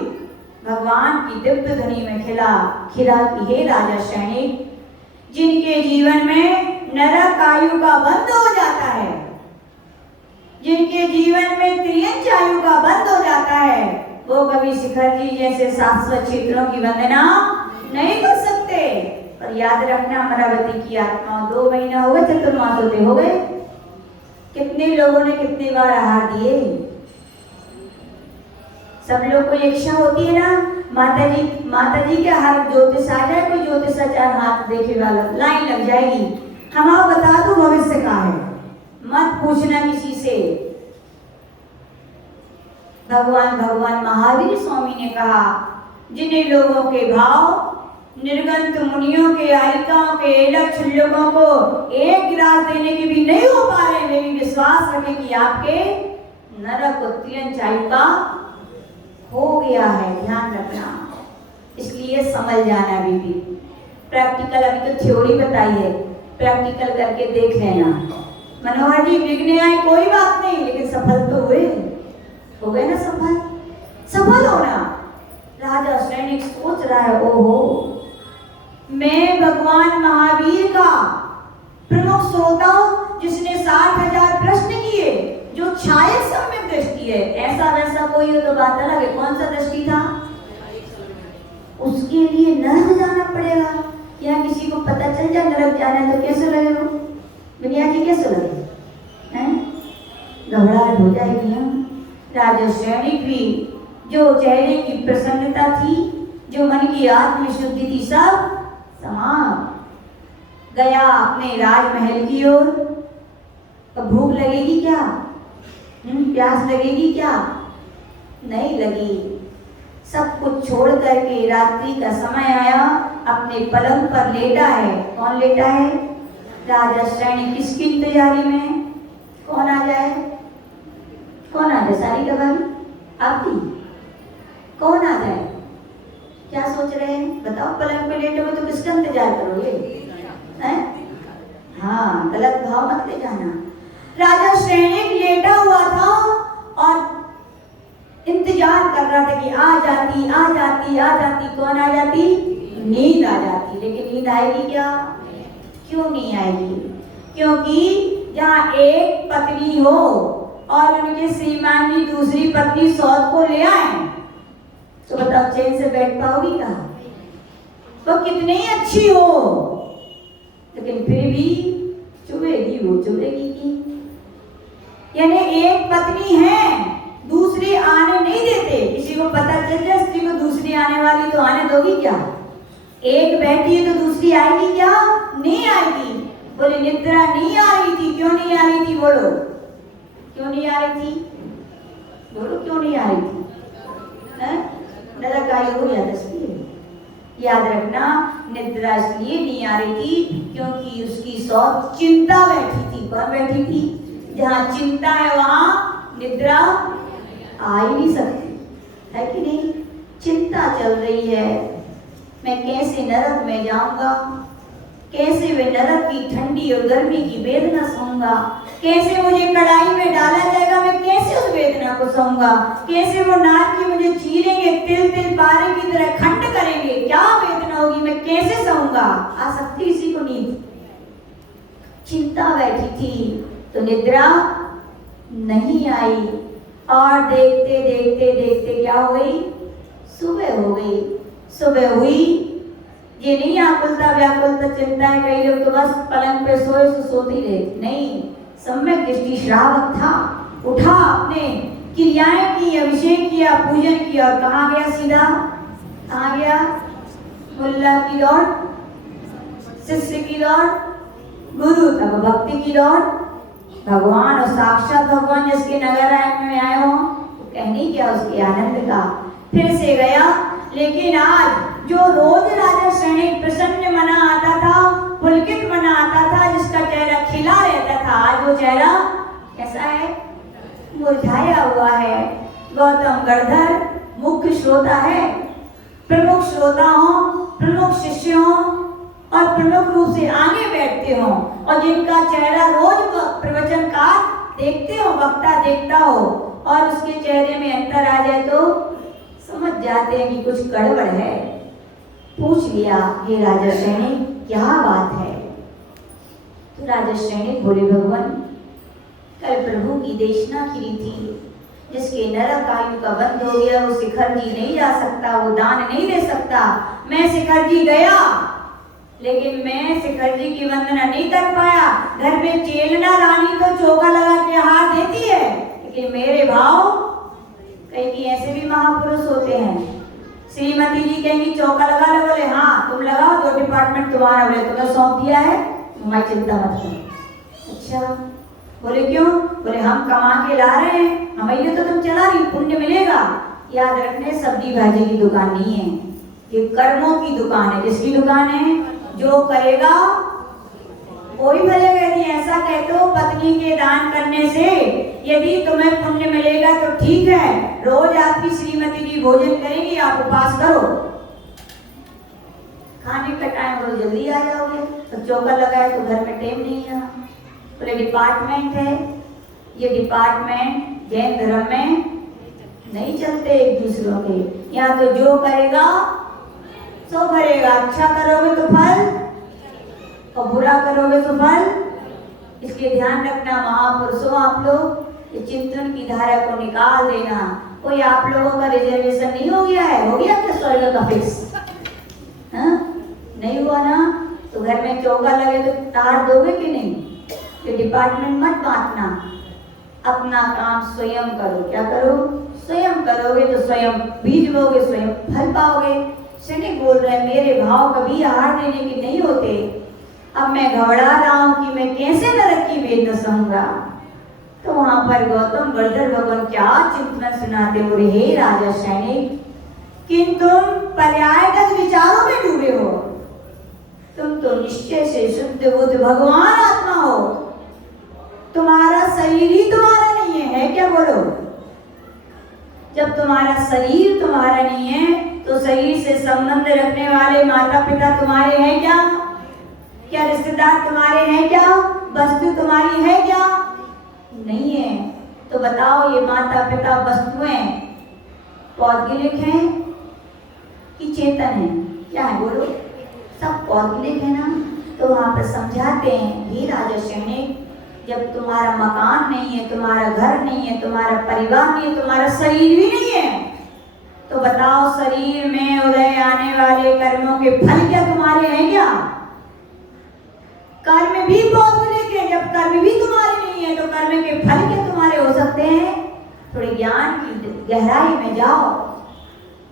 भगवान की दिव्य ध्वनि में खिला कि हे राजा सैनिक, जिनके जीवन में नरक आयु का बंद हो जाता है, जिनके जीवन में त्रियंच आयु का बंद हो जाता है, वो कभी शिखर जी जैसे शाश्वत क्षेत्रों की वंदना नहीं कर सकते। पर याद रखना, अमरावती की आत्मा 2 महीना हो गए, चतुर्मास होते हो गए, कितने लोगों ने कितनी बार आहार दिए। सब लोग को इच्छा होती है ना, माता जी के हर ज्योतिष आ जाए, कोई ज्योतिषाचार हाथ देखे वाला, लाइन लग जाएगी, हम आप बता दो भविष्य का है, मत पूछना किसी से। भगवान महावीर स्वामी ने कहा, जिन्हें लोगों के भाव निर्गंत मुनियों के, आयिकाओं के, लक्ष्य लोगों को एक गिलास देने की भी नहीं हो पा रहे, वे भी विश्वास रखें कि आपके नरक त्रियंच आयु का हो गया है। ध्यान रखना, इसलिए समझ जाना बीबी। प्रैक्टिकल अभी तो थ्योरी बताई है, प्रैक्टिकल करके देख लेना। मनोहर जी विघ्न आए कोई बात नहीं, लेकिन सफल तो हुए, हो गए ना सफल होना। राजा सैनिक सोच रहा है, ओहो मैं भगवान महावीर का प्रमुख श्रोता, जिसने 60,000 प्रश्न किए, जो छाया सम्यक दृष्टि है। ऐसा वैसा कोई हो तो बात अलग है, कौन सा दृष्टि था? उसके लिए नरक जाना पड़ेगा। या किसी को पता चल जाए नरक जाना है तो कैसे लगे वो? दुनिया की कैसे लगे? हैं? घबराहट हो जाएगी। हम राजा सैनिक भी, जो चेहरे की प्रसन्नता थी, जो मन की आत्मशुद्धि थी, सब समाप्त। गया अपने राजमहल की ओर। अब भूख लगेगी क्या? प्यास लगेगी क्या? नहीं लगी। सब कुछ छोड़ करके रात्रि का समय आया, अपने पलंग पर लेटा है। कौन लेटा है? राजा सैनिक। किसकी इंतजारी में? कौन आ जाए? कौन आ जाए? सारी कबारी आपकी। कौन आ जाए? क्या सोच रहे हैं? बताओ। पलंग पे लेटे हो तो किसका इंतजार करोगे? हैं? हाँ, गलत भाव मत ले जाना। राजा सैनिक लेटा हुआ था और इंतजार कर रहा था कि आ जाती, आ जाती, आ जाती। कौन आ जाती? नींद आ जाती। लेकिन नींद आएगी क्या? क्यों नहीं आएगी? क्योंकि जहाँ एक पत्नी हो और उनके श्रीमान जी दूसरी पत्नी सौत को ले आए, तो बताओ चैन से बैठ पाओगी क्या? तो कितनी ही अच्छी हो, लेकिन फिर भी चुभेगी, वो चुभेगी की। यानी एक पत्नी है, दूसरी आने नहीं देते। किसी को पता चल जाए स्त्री को दूसरी आने वाली तो आने दोगी क्या? एक बैठी है तो दूसरी आएगी क्या? नहीं आएगी। बोले निद्रा नहीं आ रही थी। क्यों नहीं आ रही थी? बोलो क्यों नहीं आ रही थी? बोलो क्यों नहीं आ रही थी? नरक आई हो या दृष्टि? याद रखना, निद्रा इसलिए नहीं आ रही थी क्योंकि उसकी सौत चिंता बैठी थी। कौन बैठी थी? जहाँ चिंता है वहां निद्रा आ ही नहीं सकती, है कि नहीं? चिंता चल रही है, मैं कैसे नरक में जाऊंगा, कैसे वे नरक की ठंडी और गर्मी की वेदना सहूंगा, कैसे मुझे कढ़ाई में डाला जाएगा, मैं कैसे उस वेदना को सहूंगा, कैसे वो नाक की मुझे चीरेंगे, तिल तिल पारे की तरह खंड करेंगे, क्या वेदना होगी, मैं कैसे सहूंगा? आ सकती इसी को नींद? चिंता बैठी थी तो निद्रा नहीं आई। और देखते देखते देखते क्या हो गई? सुबह हो गई। सुबह हुई, ये नहीं आकुलता व्याकुलता चिंता है। कई लोग तो बस पलंग पे सोए तो सोती रहे। नहीं, सम्यक दृष्टि श्रावक था। उठा, अपने क्रियाएं की, अभिषेक किया, पूजन किया और कहाँ गया? सीधा कहाँ गया? मुल्ला की दौड़, शिष्य की दौड़, गुरु तक भक्ति की दौड़। भगवान और साक्षात भगवान जिसके नगर में आए हो, तो कहनी क्या उसके आनंद का। फिर से गया। लेकिन आज जो रोज राजा सैनिक प्रसन्न मना आता था, पुलकित मना आता था, जिसका चेहरा खिला रहता था, आज वो चेहरा कैसा है? मुरझाया हुआ है। गौतम गणधर मुख्य श्रोता है, प्रमुख श्रोता हो, प्रमुख शिष्य हो और प्रमुख रूप से आगे बैठते हो, और जिनका चेहरा रोज प्रवचनकार देखते हो, वक्ता देखता हो, और उसके चेहरे में अंतर आ जाए तो समझ जाते हैं कि कुछ गड़बड़ है। पूछ लिया, ये राजा सैनिक क्या बात है? तो राजा सैनिक बोले, भगवान कल प्रभु की देशना की थी, जिसके नरक आयु का बंद हो गया, वो शिखर जी नहीं जा सकता, वो दान नहीं दे सकता। मैं शिखर जी गया, लेकिन मैं शिखर जी की वंदना नहीं कर पाया। घर में चेलना रानी तो चौका लगा के हाथ देती है, लेकिन मेरे भाव कहीं ऐसे भी महापुरुष होते हैं। श्रीमती जी कहेंगी चौका लगा लो, बोले हाँ तुम लगाओ, जो डिपार्टमेंट तुम्हारा, बोले तुम्हें सौंप दिया है, मैं चिंता मत करो। अच्छा, बोले क्यों? बोले हम कमा के ला रहे हैं, हमें तो तुम चला रही, पुण्य मिलेगा। याद रखने, सब्जी भाजी की दुकान नहीं है, ये कर्मों की दुकान है। किसकी दुकान है? जो करेगा वही भरेगा। यदि ऐसा कहते हो, पत्नी के दान करने से यदि तुम्हें पुण्य मिलेगा तो ठीक है, रोज आपकी श्रीमती जी भोजन करेंगी, आप उपवास करो, खाने का टाइम हो जल्दी आ जाओगे। तो चौका लगाए तो घर में टाइम नहीं है। बोले डिपार्टमेंट है, ये डिपार्टमेंट जैन धर्म में नहीं चलते एक दूसरों के। यहाँ तो जो करेगा सो भरेगा, अच्छा करोगे तो फल और बुरा करोगे तो फल। इसलिए ध्यान रखना महापुरुषों, आप लोग ये चिंतन की धारा को निकाल देना। कोई आप लोगों का रिजर्वेशन नहीं हो गया है? हो गया क्या स्वर्ग का फिक्स? हाँ, नहीं हुआ ना? तो घर में चौका लगे तो तार दोगे कि नहीं? ये डिपार्टमेंट मत बांटना, अपना काम स्वयं करो। क्या करो? स्वयं करोगे तो स्वयं बीज बोगे, स्वयं फल पाओगे। सैनिक बोल रहे हैं मेरे भाव कभी हार देने के नहीं होते। अब मैं घबरा रहा हूं कि मैं कैसे नरक की वेद न सहूंगा। तो वहां पर गौतम वर्धन भगवान क्या चिंतन सुनाते बोले, हे राजा सैनिक, कि तुम पर्यायगत विचारों में डूबे हो। तुम तो निश्चय से शुद्ध बुद्ध भगवान आत्मा हो। तुम्हारा शरीर ही तुम्हारा नहीं है क्या? बोलो। जब तुम्हारा शरीर तुम्हारा नहीं है तो शरीर से संबंध रखने वाले माता पिता तुम्हारे हैं क्या? क्या रिश्तेदार तुम्हारे हैं क्या? वस्तु तुम्हारी है क्या? नहीं है। तो बताओ ये माता पिता वस्तुएं पौद्गलिक हैं कि चेतन है? क्या है बोलो? सब पौद्गलिक है ना। तो वहां पर समझाते हैं, हे राजा सैनिक, जब तुम्हारा मकान नहीं है, तुम्हारा घर नहीं है, तुम्हारा परिवार नहीं है, तुम्हारा शरीर भी नहीं है, तो बताओ शरीर में उदय आने वाले कर्मों के फल क्या तुम्हारे हैं क्या? कर्म भी पौद्गलिक है। जब कर्म भी तुम्हारे नहीं है तो कर्म के फल क्या तुम्हारे हो सकते हैं? थोड़े ज्ञान की गहराई में जाओ।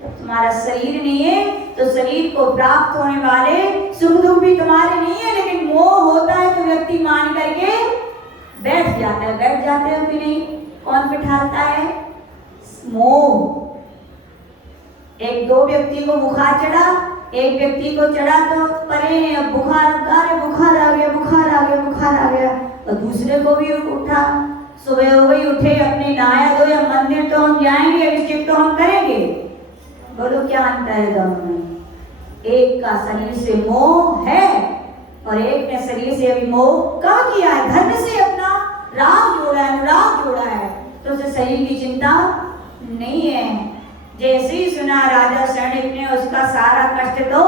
जब तुम्हारा शरीर नहीं है तो शरीर को प्राप्त होने वाले सुख दुख भी तुम्हारे नहीं है, लेकिन मोह होता है तो व्यक्ति मान करके बैठ जाता है। बैठ जाते हो कि नहीं? कौन बिठाता है? मोह। एक दो व्यक्ति को बुखार चढ़ा, एक व्यक्ति को चढ़ा तो परे अब बुखार आ गया, बुखार आ गया, बुखार आ गया। और दूसरे को भी उठा, सुबह हो गई, उठे, अपने नहाया धोया, मंदिर तो हम जाएंगे, अभिषेक तो हम करेंगे। बोलो क्या अंतर है दोनों में? एक का शरीर से मोह है और एक ने शरीर से अभी मोह कम किया है, धर्म से अपना राग जोड़ा है, अनुराग जोड़ा है, तो उसे शरीर की चिंता नहीं है। जैसे ही सुना राजा सैनिक ने, उसका सारा कष्ट तो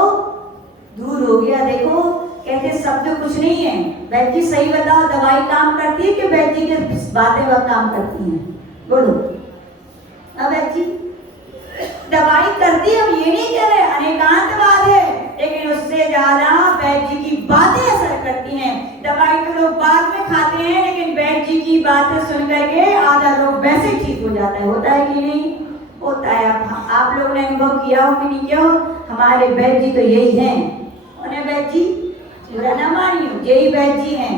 दूर हो गया। देखो कहते शब्द कुछ नहीं है। वैद्य जी सही बताओ, दवाई काम करती है कि वैद्य जी की बातें वह काम करती हैं? बोलो। अब वैद्य जी दवाई करती है, हम ये नहीं कह रहे, अनेकांतवाद है, लेकिन उससे ज्यादा वैद्य जी की बातें असर करती हैं। दवाई तो लोग बाद में खाते हैं, लेकिन वैद्य जी की बातें सुन करके आधा लोग वैसे ठीक हो जाता है। होता है कि नहीं? होता है। आप लोगों ने अनुभव किया हो कि नहीं किया हो? हमारे वैद्य जी तो यही हैं। उन्हें वैद्य जी बुरा ना मानियो, यही वैद्य जी हैं।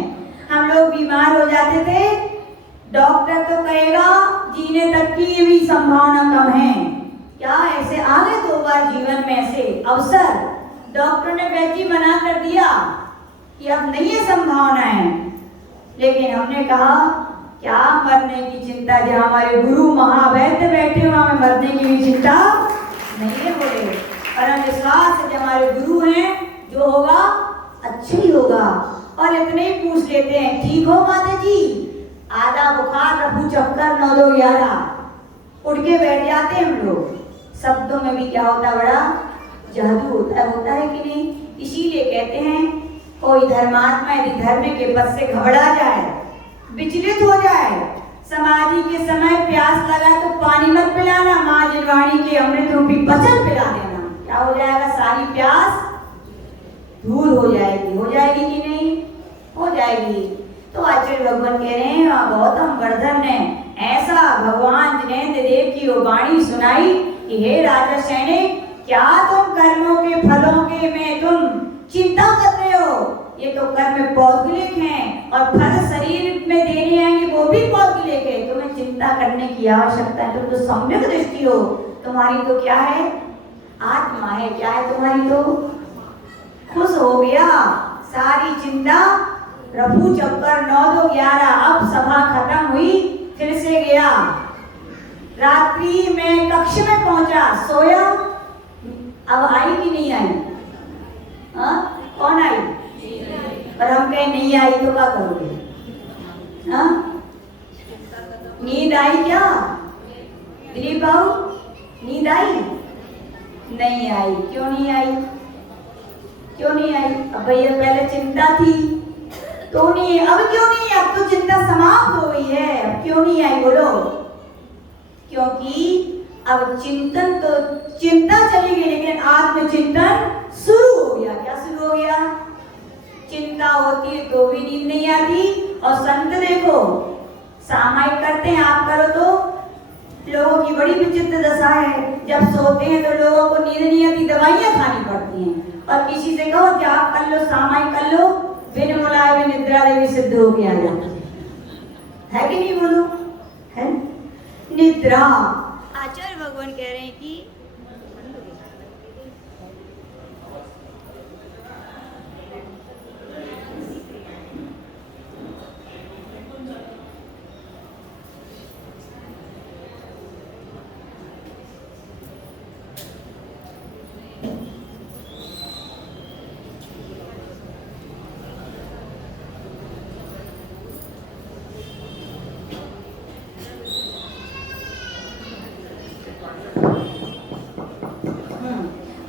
हम लोग बीमार हो जाते थे, डॉक्टर तो कहेगा जीने तक की भी संभावना कम है। क्या ऐसे आ गए 2 बार जीवन में ऐसे अवसर? डॉक्टर ने वैद्य जी मना कर दिया कि अब नहीं है संभावना है, लेकिन हमने कहा क्या मरने की चिंता? जहाँ हमारे गुरु महावैद्य बैठे वहां में मरने की भी चिंता नहीं है। बोले परम विश्वास है, जब हमारे गुरु हैं, जो होगा अच्छा ही होगा। और इतने ही पूछ लेते हैं, ठीक हो माता जी? आधा बुखार, रफू चक्कर, 9 2 11 उठ के बैठ जाते हैं हम लोग। शब्दों में भी क्या होता है? बड़ा जादू होता है कि नहीं? इसीलिए कहते हैं कोई धर्मात्मा यदि धर्म के पद से घबरा जाए, विचलित हो जाए, समाधि के समय प्यास लगा तो पानी मत पिलाना, माँ जिलवाणी के अमृत रूपी वचन पिला देना। क्या हो जाएगा? सारी प्यास दूर हो जाएगी। हो जाएगी कि नहीं? हो जाएगी। तो आचार्य भगवान कह रहे हैं, गौतम वर्धन ने ऐसा भगवान जिनेन्द्र देव की वो वाणी सुनाई कि हे राजा सैनिक, क्या तुम कर्मों के फलों के में तुम चिंता कर रहे हो? ये तो कर्म पौद्गलिक हैं और फल शरीर में देने आएंगे वो भी पौद्गलिक है। तुम्हें चिंता करने की आवश्यकता है। तुम तो सम्यक दृष्टि हो, तुम्हारी तो क्या है? आत्मा है। क्या है तुम्हारी? तो खुश हो गया, सारी चिंता रफू चक्कर 9 2 11। अब सभा खत्म हुई, फिर से गया, रात्रि में कक्ष में पहुंचा, सोया। अब आई कि नहीं आई? हाँ, कौन आई? पर हम कहें नहीं आई तो क्या करोगे? हाँ, नींद आई क्या? दिलीप बाबू नींद आई? नहीं आई। क्यों नहीं आई? क्यों नहीं आई? अब भैया पहले चिंता थी तो नहीं, अब क्यों नहीं? अब तो चिंता समाप्त हो गई है, अब क्यों नहीं आई बोलो? क्योंकि अब चिंतन तो चिंता चली गई लेकिन आत्मचिंतन शुरू हो गया। क्या शुरू हो गया? चिंता होती है तो भी नींद नहीं आती। और संत देखो सामायिक करते हैं, आप करो तो लोगों की बड़ी विचित्र दशा है। जब सोते हैं तो लोगों को नींद नहीं आती, दवाइयां खानी पड़ती हैं। और किसी से कहो कि आप कर लो, सामायिक कर लो, बिन बुलाए भी निद्रा देवी सिद्ध हो गया है कि नहीं? बोलो है निद्रा। आचार्य भगवान कह रहे हैं कि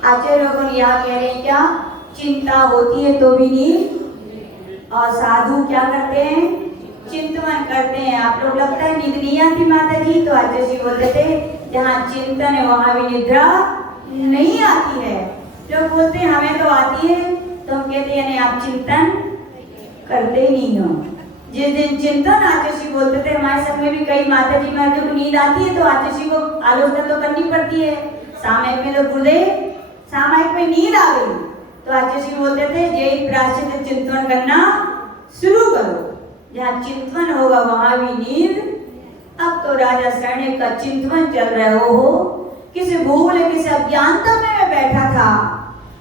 आचार्य भगवान यहाँ कह रहे हैं क्या? चिंता होती है तो भी नींद। और साधु क्या करते हैं? चिंतन करते हैं। आप लोग लगता है नींद नहीं आती माता जी, तो आचार्य जी बोलते थे जहाँ चिंतन है वहां भी निद्रा नहीं आती है। लोग बोलते हैं हमें तो आती है, तो हम कहते हैं नहीं आप चिंतन करते ही नहीं हो। जिस दिन चिंतन आचार्य जी बोलते थे, हमारे संग में भी कई माता जी महाराज को नींद आती है तो आचार्य जी को आलोचना तो करनी पड़ती है। सामयिक में तो गुरुदेव सामायिक में नींद आ गई तो आचार्य जी बोलते थे जय प्रायश्चित चिंतन करना शुरू करो। जहाँ चिंतन होगा वहां भी नींद। अब तो राजा सैनिक का चिंतन चल रहा हो, किसी भूल किसी अज्ञानता में मैं बैठा था।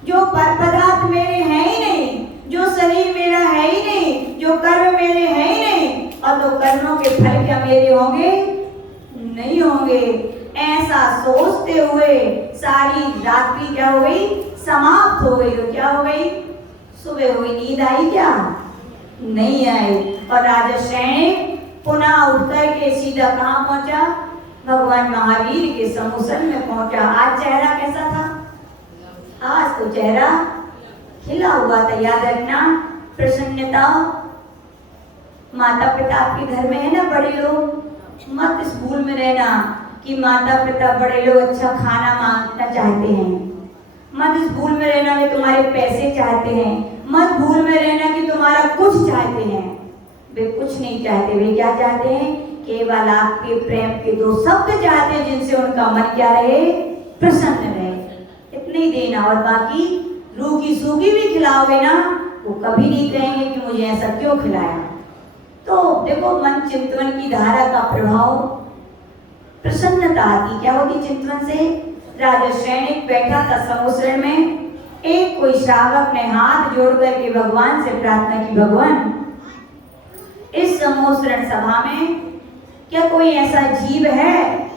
जो पर पदार्थ मेरे हैं ही नहीं, जो शरीर मेरा है ही नहीं, जो कर्म मेरे हैं ही नहीं, और तो कर्मों के फल क्या मेरे होंगे? नहीं होंगे। ऐसा सोचते हुए सारी रात्रि क्या हो गई? समाप्त हो गई। तो क्या हो गई? सुबह हो गई। नींद आई क्या? नहीं आई। और राजा सैनिक पुनः उठकर के सीधा कहाँ पहुंचा? भगवान महावीर के सम्मुख में पहुंचा। आज चेहरा कैसा था? आज तो चेहरा खिला हुआ था। याद रखना, प्रसन्नता। माता पिता आपके घर में है ना बड़े लोग, मत इस भूल में रहना कि माता पिता बड़े लोग अच्छा खाना मांगना चाहते हैं। मत इस भूल में रहना वे तुम्हारे पैसे चाहते हैं। मत भूल में रहना कि तुम्हारा कुछ चाहते हैं। वे कुछ नहीं चाहते। वे क्या चाहते हैं? केवल आपके प्रेम के दो शब्द चाहते हैं जिनसे उनका मन क्या रहे? प्रसन्न रहे। इतने ही देना। और बाकी रूखी सूखी भी खिलाओगे ना, वो कभी नहीं कहेंगे कि मुझे ऐसा क्यों खिलाया। तो देखो मन चिंतन की धारा का प्रभाव, प्रसन्नता आती। क्या होती चिंतन से? राजा सैनिक बैठा था समुद्र में। एक कोई श्रावक ने हाथ जोड़ करके भगवान से प्रार्थना की, भगवान इस समुद्र सभा में क्या कोई ऐसा जीव है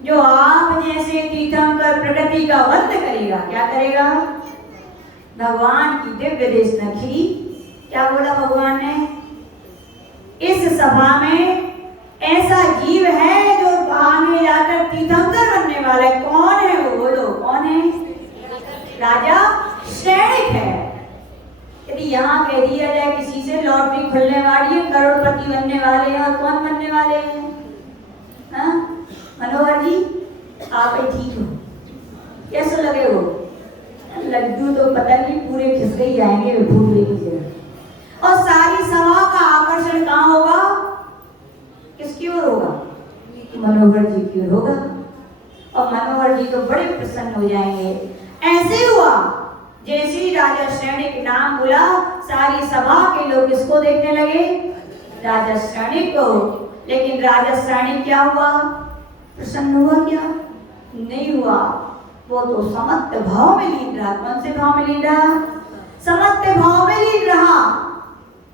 जो आप जैसे तीर्थंकर प्रकृति का वध करेगा? क्या करेगा? भगवान की दिव्य देश नखी। क्या बोला भगवान ने? इस सभा में ऐसा जीव है जो आगे जाकर तीर्थंकर बनने वाला है। कौन है वो? बोलो कौन है? राजा सैनिक है। यदि यहाँ कह दिया जाए किसी से लॉटरी खुलने वाली है, करोड़पति बनने वाले हैं, और कौन बनने वाले हैं? हाँ मनोहर जी आप ही ठीक हो, कैसे लगे हो? लड्डू तो पता नहीं पूरे खिसके ही जाएंगे फूल की जगह। और सारी सभा का आकर्षण कहाँ होगा? किसकी ओर होगा? मनोहर जी की ओर होगा। और मनोहर जी तो बड़े प्रसन्न हो जाएंगे। ऐसे हुआ जैसे ही राजा सैनिक नाम बोला, सारी सभा के लोग किसको देखने लगे? राजा सैनिक को। लेकिन राजा सैनिक क्या हुआ? प्रसन्न हुआ क्या? नहीं हुआ। वो तो समस्त भाव में लीन रहा। कौन से भाव में लीन रहा? समस्त भाव में लीन रहा।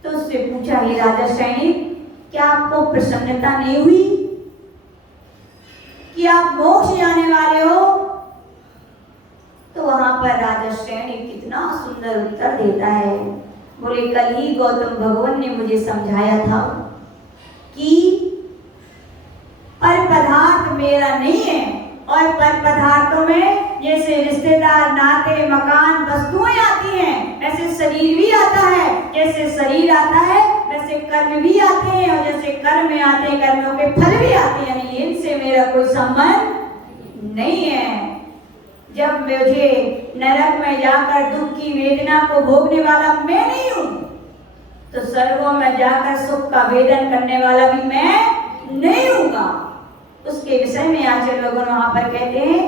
तो उससे पूछा, हे राजा सैनिक, क्या आपको प्रसन्नता नहीं हुई कि आप मोक्ष जाने वाले हो? तो वहां पर राजा सैनिक कितना सुंदर उत्तर देता है। बोले, कल ही गौतम भगवान ने मुझे समझाया था कि पर पदार्थ मेरा नहीं है, और पर पदार्थों में जैसे रिश्तेदार, नाते, मकान, वस्तुएं आती हैं, शरीर भी आता है, जैसे शरीर आता है वैसे कर्म भी आते हैं, और जैसे कर्म में आते हैं कर्मों के फल भी आते हैं। यानी इनसे मेरा कोई संबंध नहीं है। जब मुझे नरक में जाकर दुख की वेदना को भोगने वाला मैं नहीं हूं, तो स्वर्गों में जाकर सुख का वेदन करने वाला भी मैं नहीं हूँगा। उसके विषय में आचार्य लोगों वहां पर कहते हैं,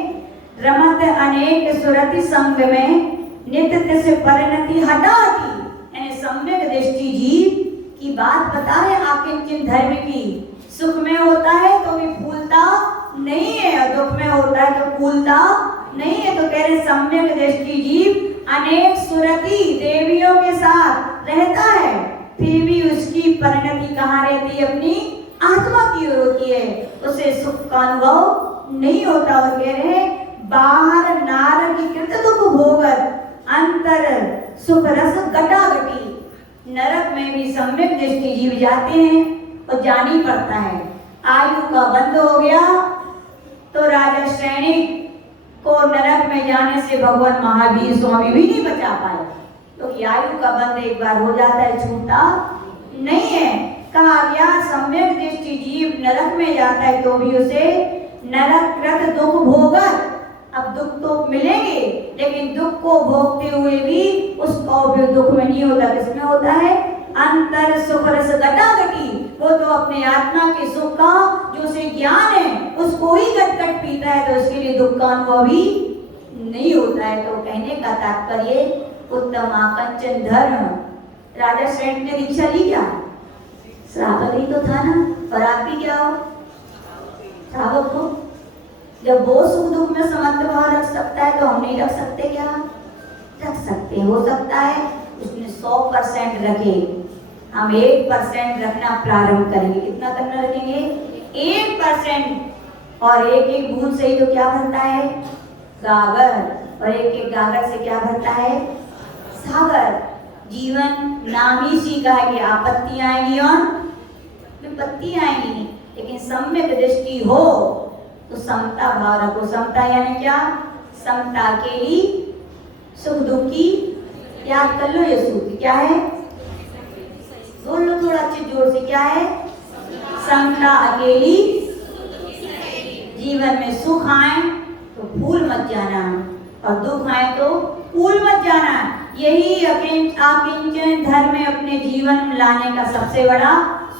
रमत अनेक सुरति संग में नित्य से परिणति हटाती। यानी सम्यक दृष्टि जीव की बात बता रहे आकिंचन धर्म की। सुख में होता है तो भी फूलता नहीं है, और दुख में होता है तो फूलता नहीं है। तो कह रहे सम्यक दृष्टि जीव अनेक सुरति देवियों के साथ रहता है, फिर भी उसकी परिणति कहाँ रहती है? अपनी आत्मा की ओर होती है, उसे सुख का अनुभव नहीं होता। और कह रहे बाहर नारकीकृत दुख भोगत अंतर सुख रस गटागटी। नरक में भी सम्यक दृष्टि जीव जाते हैं और जान ही पड़ता है। आयु का बंद हो गया तो राजा सैनिक को नरक में जाने से भगवान महावीर स्वामी भी नहीं बचा पाए, क्योंकि आयु का बंद एक बार हो जाता है, छूटता नहीं है। कहा गया सम्यक दृष्टि जीव नरक में जाता है तो भी उसे नरक दुख भोगत। अब दुख तो मिलेंगे, लेकिन दुख को भोगते हुए भी उसका उपयोग दुख में नहीं होता। किसमें होता है? अंतर सुख रस गटागटी। वो तो अपने आत्मा के सुख का जो उसे ज्ञान है उसको ही गट पीता है, तो उसके लिए दुख का अनुभव भी नहीं होता है। तो कहने का तात्पर्य उत्तम आकंचन धर्म। राजा श्रेष्ठ ने दीक्षा ली क्या? श्रावक ही तो था ना, और आप भी क्या हो? श्रावक हो। जब वो सुख दुख में समर्थ भाव रख सकता है तो हम नहीं रख सकते क्या? रख सकते। हो सकता है उसने 100% रखे, हम 1% रखना प्रारंभ करेंगे। कितना करना रखेंगे? 1%। और एक एक बूंद से ही तो क्या भरता है? गागर। और एक एक गागर से क्या भरता है? सागर। जीवन नाम ही सीखा है कि आपत्ति आएगी और विपत्ति आएगी, लेकिन सम्यक दृष्टि हो तो समता भाव रखो। समता यानी क्या? समता अकेली सुख दुख की। याद कर लो ये सूत्र क्या है? बोल लो थोड़ा अच्छे जोर से, क्या है? समता अकेली। जीवन में सुख आए तो फूल मत जाना, और दुख आए तो फूल मत जाना। यही आकिंचन धर्म में अपने जीवन में लाने का सबसे बड़ा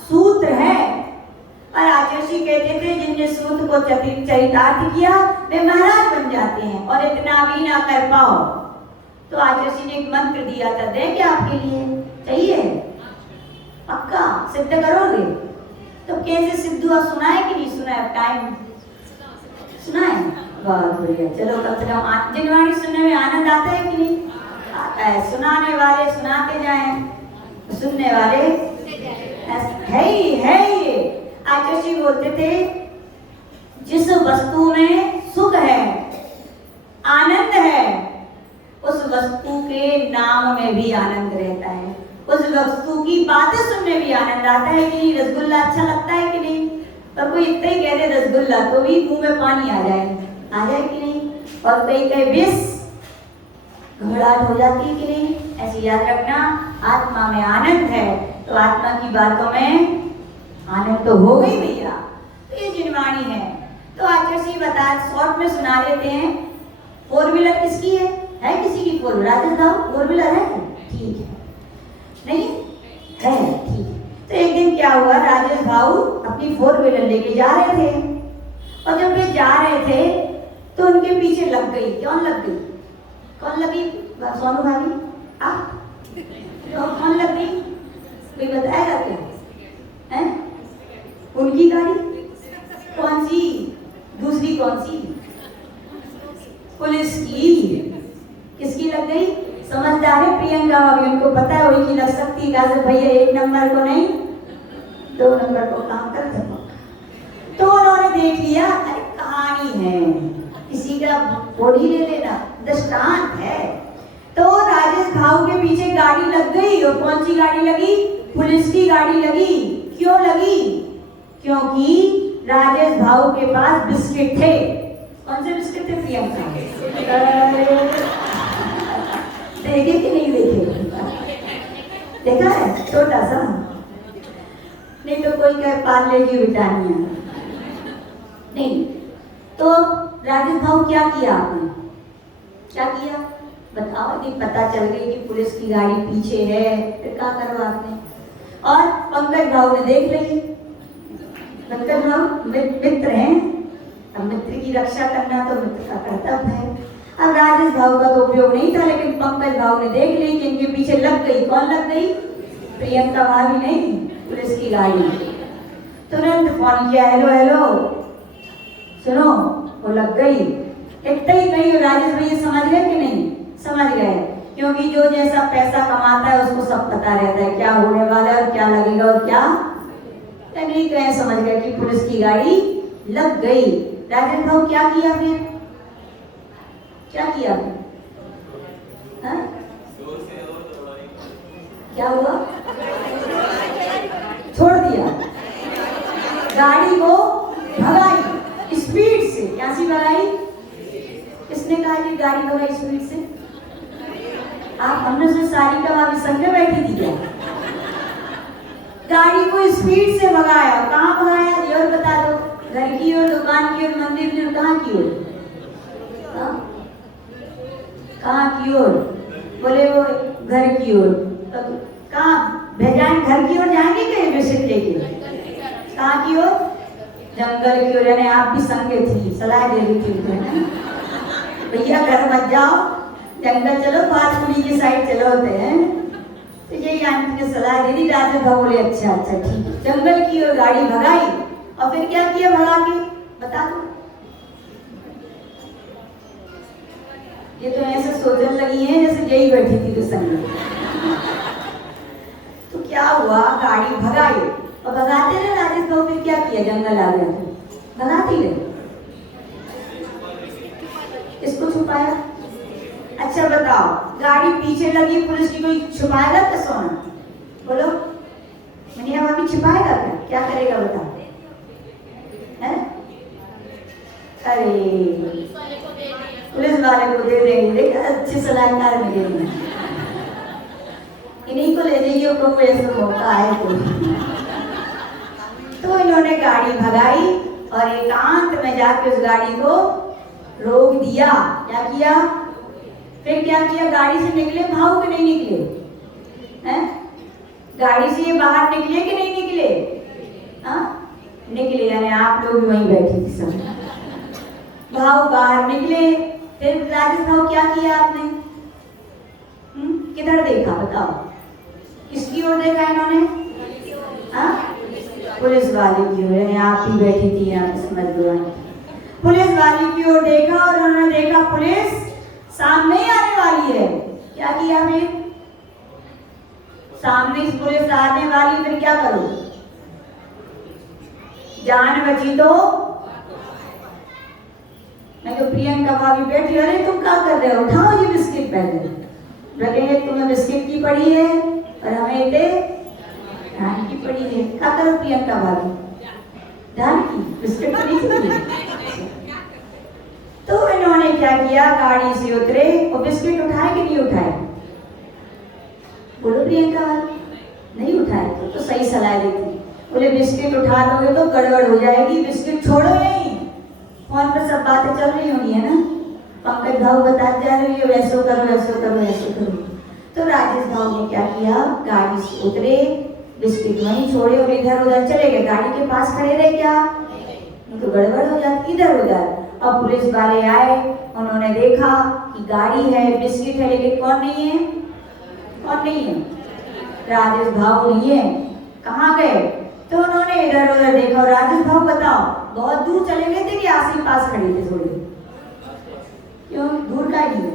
सूत्र है। और आचार्य जी कहते थे जिनने सूत्र को चरितार्थ किया वे महाराज बन जाते हैं, और इतना भी ना कर पाओ तो आचार्य जी ने एक मंत्र दिया था, दें क्या आपके लिए? चाहिए? पक्का सिद्ध करोगे? तो कैसे सिद्ध हुआ, सुनाए कि नहीं सुनाए? टाइम सुनाए? बहुत बढ़िया। चलो कम से कम जिनवाणी सुनने में आनंद आता है कि नहीं आता है? सुनाने वाले सुनाते जाएं, सुनने वाले है ही है। आचार्य जी बोलते थे जिस वस्तु में सुख है, आनंद है, उस वस्तु के नाम में भी आनंद रहता है। उस वस्तु की बातें सुनने भी आनंद आता है कि नहीं? रसगुल्ला अच्छा लगता है कि नहीं? पर कोई इतना ही कह दे रसगुल्ला तो भी मुंह में पानी आ जाए कि नहीं? और कई कई विष घबराहट हो जाती है कि नहीं? ऐसे याद रखना, आत्मा में आनंद है तो आत्मा की बातों में आनंद तो हो गई भैया। तो ये जिनवाणी है। तो आचार्य जी बता शॉर्ट में सुना लेते हैं। 4 व्हीलर किसकी है? है किसी की 4 व्हीलर? राजेश भाव 4 व्हीलर है? ठीक है, नहीं है? ठीक है। तो एक दिन क्या हुआ, राजेश भाव अपनी 4 व्हीलर लेके जा रहे थे, और जब वे जा रहे थे तो उनके पीछे लग गई। कौन लग गई? कौन लगी? सोनू भाभी आप? कौन लग गई? कोई बताएगा क्या? है उनकी गाड़ी? कौन सी? दूसरी कौन सी? पुलिस की। किसकी लग गई? समझदार है प्रियंका भाभी, उनको पता है वही की लग सकती है। भैया 1 नंबर को नहीं 2 नंबर को काम कर दो। तो उन्होंने देख लिया, अरे कहानी है, किसी का बॉडी ले लेना, दृष्टांत है। तो राजेश भाव के पीछे गाड़ी लग गई, और कौन सी गाड़ी लगी? पुलिस की गाड़ी लगी। क्यों लगी? क्योंकि राजेश भाव के पास बिस्किट थे। कौन से बिस्किट थे प्रियंका? देखे कि नहीं देखे? देखा है, छोटा सा, नहीं तो कोई कहे पार्ले की ब्रिटानिया। नहीं, तो राजेश भाऊ क्या किया आपने, क्या किया बताओ। कि पता चल गई कि पुलिस की गाड़ी पीछे है, फिर क्या करो आपने। और पंकज भाऊ ने देख ली, पंकज भाऊ मित्र हैं, अब मित्र की रक्षा करना तो मित्र का कर्तव्य है। अब राजेश भाऊ का तो उपयोग नहीं था, लेकिन पंकज भाऊ ने देख ली कि इनके पीछे लग गई, कौन लग गई, प्रियंका भाभी नहीं, पुलिस की गाड़ी। तुरंत फोन किया, हेलो हेलो सुनो, वो लग गई। इतना ही नहीं, राजेश भैया समझ गए कि नहीं, समझ गए, क्योंकि जो जैसा पैसा कमाता है उसको सब पता रहता है क्या होने वाला है और क्या लगेगा और क्या नहीं। तो समझ गए कि पुलिस की गाड़ी लग गई। राजेश भाऊ क्या किया फिर, क्या किया, हाँ? क्या हुआ, छोड़ दिया, गाड़ी को भगाई स्पीड से। क्या सी भगाई, किसने कहा कि गाड़ी भगाई स्पीड से? आप हमने से सारी का भाभी संग में बैठी थी क्या? गाड़ी को स्पीड से भगाया। कहाँ भगाया ये और बता दो, घर की ओर, दुकान की ओर, मंदिर की ओर, कहाँ की ओर, कहाँ की ओर? बोले वो घर की ओर। तो कहाँ भेजाएं, घर की ओर जाएंगे कहीं विजिट लेके? कहाँ की ओर? जंगल की ओर। यानी आप भी संगे थी, सलाह दे रही थी भैया घर मत जाओ, जंगल चलो, पार्क की साइड चलो होते हैं। तो यही आंटी ने सलाह दे दी। राजेश भाऊ बोले अच्छा अच्छा ठीक है। जंगल की ओर गाड़ी भगाई और फिर क्या किया भगा के, बता दो। ये तो ऐसे सोचने लगी है जैसे यही बैठी थी तो संग। तो क्या हुआ, गाड़ी भगाई और भगाते रहे राजेश भाऊ। फिर क्या किया, जंगल आ गया तो भगाती रहे, इसको छुपाया। अच्छा बताओ, गाड़ी पीछे लगी पुलिस की, कोई छुपाएगा क्या सोना? बोलो, मनिया भाभी छुपाएगा क्या, क्या करेगा बताओ? है? अरे पुलिस वाले को दे देंगे, देखा अच्छे सलाहकार मिलेंगे, इन्हीं को ले जाइए, कोई ऐसा मौका आए तो इन्होंने गाड़ी भगाई और एकांत में जाके उस गाड़ी को रोक दिया। क्या किया, फिर क्या किया, गाड़ी से निकले भाऊ के नहीं निकले, हैं? गाड़ी से ये बाहर निकले कि नहीं निकले? हाँ निकले, यानी आप लोग भी वहीं बैठे थे सब। भाऊ बाहर निकले, फिर राजेश भाऊ क्या किया आपने, किधर देखा बताओ, किसकी ओर देखा इन्होंने? हाँ पुलिस वाले की ओर, यानी आप भी बैठी थी यहाँ पे, समझ लो। पुलिस वाले की ओर देखा और उन्होंने देखा पुलिस सामने ही आने वाली है। क्या किया फिर, सामने पुलिस आने वाली, फिर क्या करो, जान बची तो नहीं। तो प्रियंका भाभी बैठी, अरे तुम क्या कर रहे हो, उठाओ ये बिस्किट पहले, लगेंगे तुम्हें बिस्किट की पड़ी है और हमें इतने धान की पड़ी है। क्या करो प्रियंका भाभी, धान की बिस्किट नहीं चाहिए। तो इन्होंने क्या किया, गाड़ी से उतरे और बिस्किट उठाए कि नहीं उठाए? बोलो प्रियंका, नहीं उठाए तो सही सलाह देती। बोले बिस्किट उठा लोगे तो गड़बड़ हो जाएगी, बिस्किट छोड़ो नहीं। फोन पर सब बातें चल रही होंगी है ना, पंकज भाऊ बताते जा रहे हैं वैसो करो वैसो करो वैसो करो। तो राजेश भाऊ ने क्या किया, गाड़ी से उतरे, बिस्किट वहीं छोड़े और इधर उधर चले गए। गाड़ी के पास खड़े रहे क्या, तो गड़बड़ हो जाती इधर उधर। अब पुलिस वाले आए, उन्होंने देखा कि गाड़ी है, बिस्किट है, लेकिन कौन नहीं है, कौन नहीं है, राजेश भाऊ नहीं है। कहाँ गए, तो उन्होंने इधर उधर देखा। और राजेश भाऊ बताओ, बहुत दूर चले गए थे कि आस पास खड़े थे थोड़ी, क्यों दूर का ही है,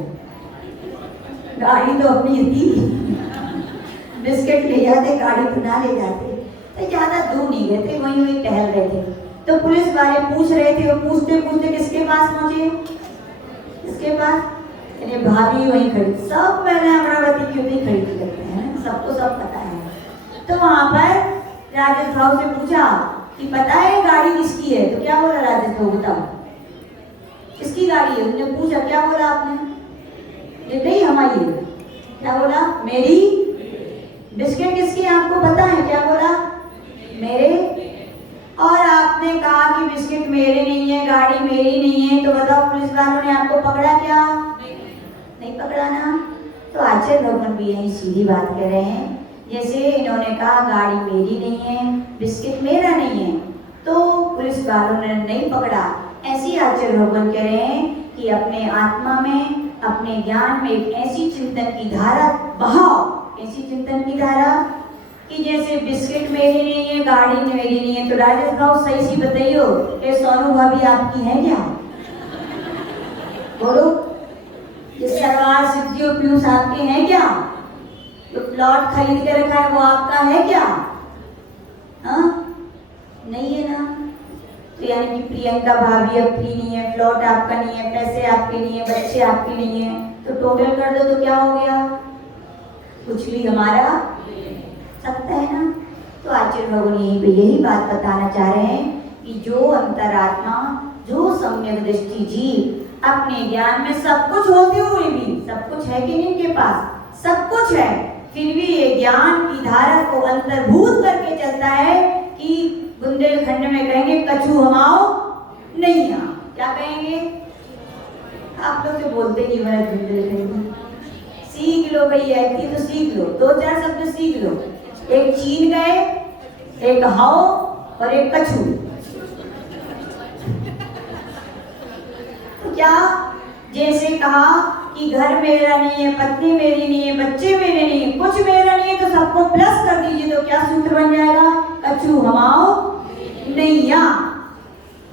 गाड़ी तो अपनी थी, बिस्किट ले जाते, गाड़ी तो ना ले जाते, तो ज्यादा दूर नहीं गए थे, वहीं वहीं टहल रहे थे। तो पुलिस वाले पूछ रहे थे, और पूछते पूछते किसके पास पहुंचे, किसके पास, यानी भाभी वहीं खड़ी, सब पहले अमरावती की वहीं खड़ी करते हैं, सबको सब पता है। तो वहां पर राजेश भाऊ से पूछा कि पता है गाड़ी किसकी है? तो क्या बोला राजेश भाऊ, बताओ किसकी गाड़ी है? उसने पूछा, क्या बोला आपने? ये नहीं हमारी है। क्या बोला? मेरी बिस्किट किसके आपको पता है? क्या बोला? मेरे। और आपने कहा कि बिस्किट मेरे नहीं है, गाड़ी मेरी नहीं है, तो बताओ पुलिस वालों ने आपको पकड़ा क्या? नहीं पकड़ा ना। तो आचार्य भगवान भी यही सीधी बात कह रहे हैं। जैसे इन्होंने कहा गाड़ी मेरी नहीं है, बिस्किट मेरा नहीं है, तो पुलिस वालों ने नहीं पकड़ा, ऐसी आचार्य भगवान कह रहे हैं कि अपने आत्मा में, अपने ज्ञान में एक ऐसी चिंतन की धारा बहाओ। ऐसी चिंतन की धारा कि जैसे बिस्किट मेरी नहीं है, गाड़ी मेरी नहीं है, तो राजेश भाव सही सी बताइयो, ये सोनू भाभी आपकी है क्या? बोलो, ये सरवार सिद्धियों पीयूष आपके हैं क्या? जो प्लॉट खरीद के रखा है वो आपका है क्या? हाँ, नहीं है ना। तो यानी कि प्रियंका भाभी आपकी नहीं है, प्लॉट आपका नहीं है, पैसे आपके नहीं है, बच्चे आपके नहीं है, तो टोटल कर दो तो क्या हो गया? कुछ भी हमारा सकता है ना। तो आचार्य भगवान यही बात बताना चाह रहे हैं कि जो अंतरात्मा, जो सम्यक दृष्टि जीव अपने ज्ञान में सब कुछ होते हुए भी, सब कुछ है कि नहीं इनके पास? सब कुछ है, फिर भी ये ज्ञान की धारा को अंतर्भूत करके चलता है कि बुंदेलखंड में कहेंगे कछु हमाओ नहीं आ। क्या कहेंगे? आप लोग तो बोलते नहीं हमारे बुंदेलखंड में। सीख लो भाई, ऐसी तो सीख लो, दो चार शब्द सीख लो। एक चीन गए, एक हाओ और एक कछु। तो क्या जैसे कहा कि घर मेरा नहीं है, पत्नी मेरी नहीं है, बच्चे मेरे नहीं है, कुछ मेरा नहीं है, तो सबको प्लस कर दीजिए, तो क्या सूत्र बन जाएगा? कछु हमाओ नहीं आ।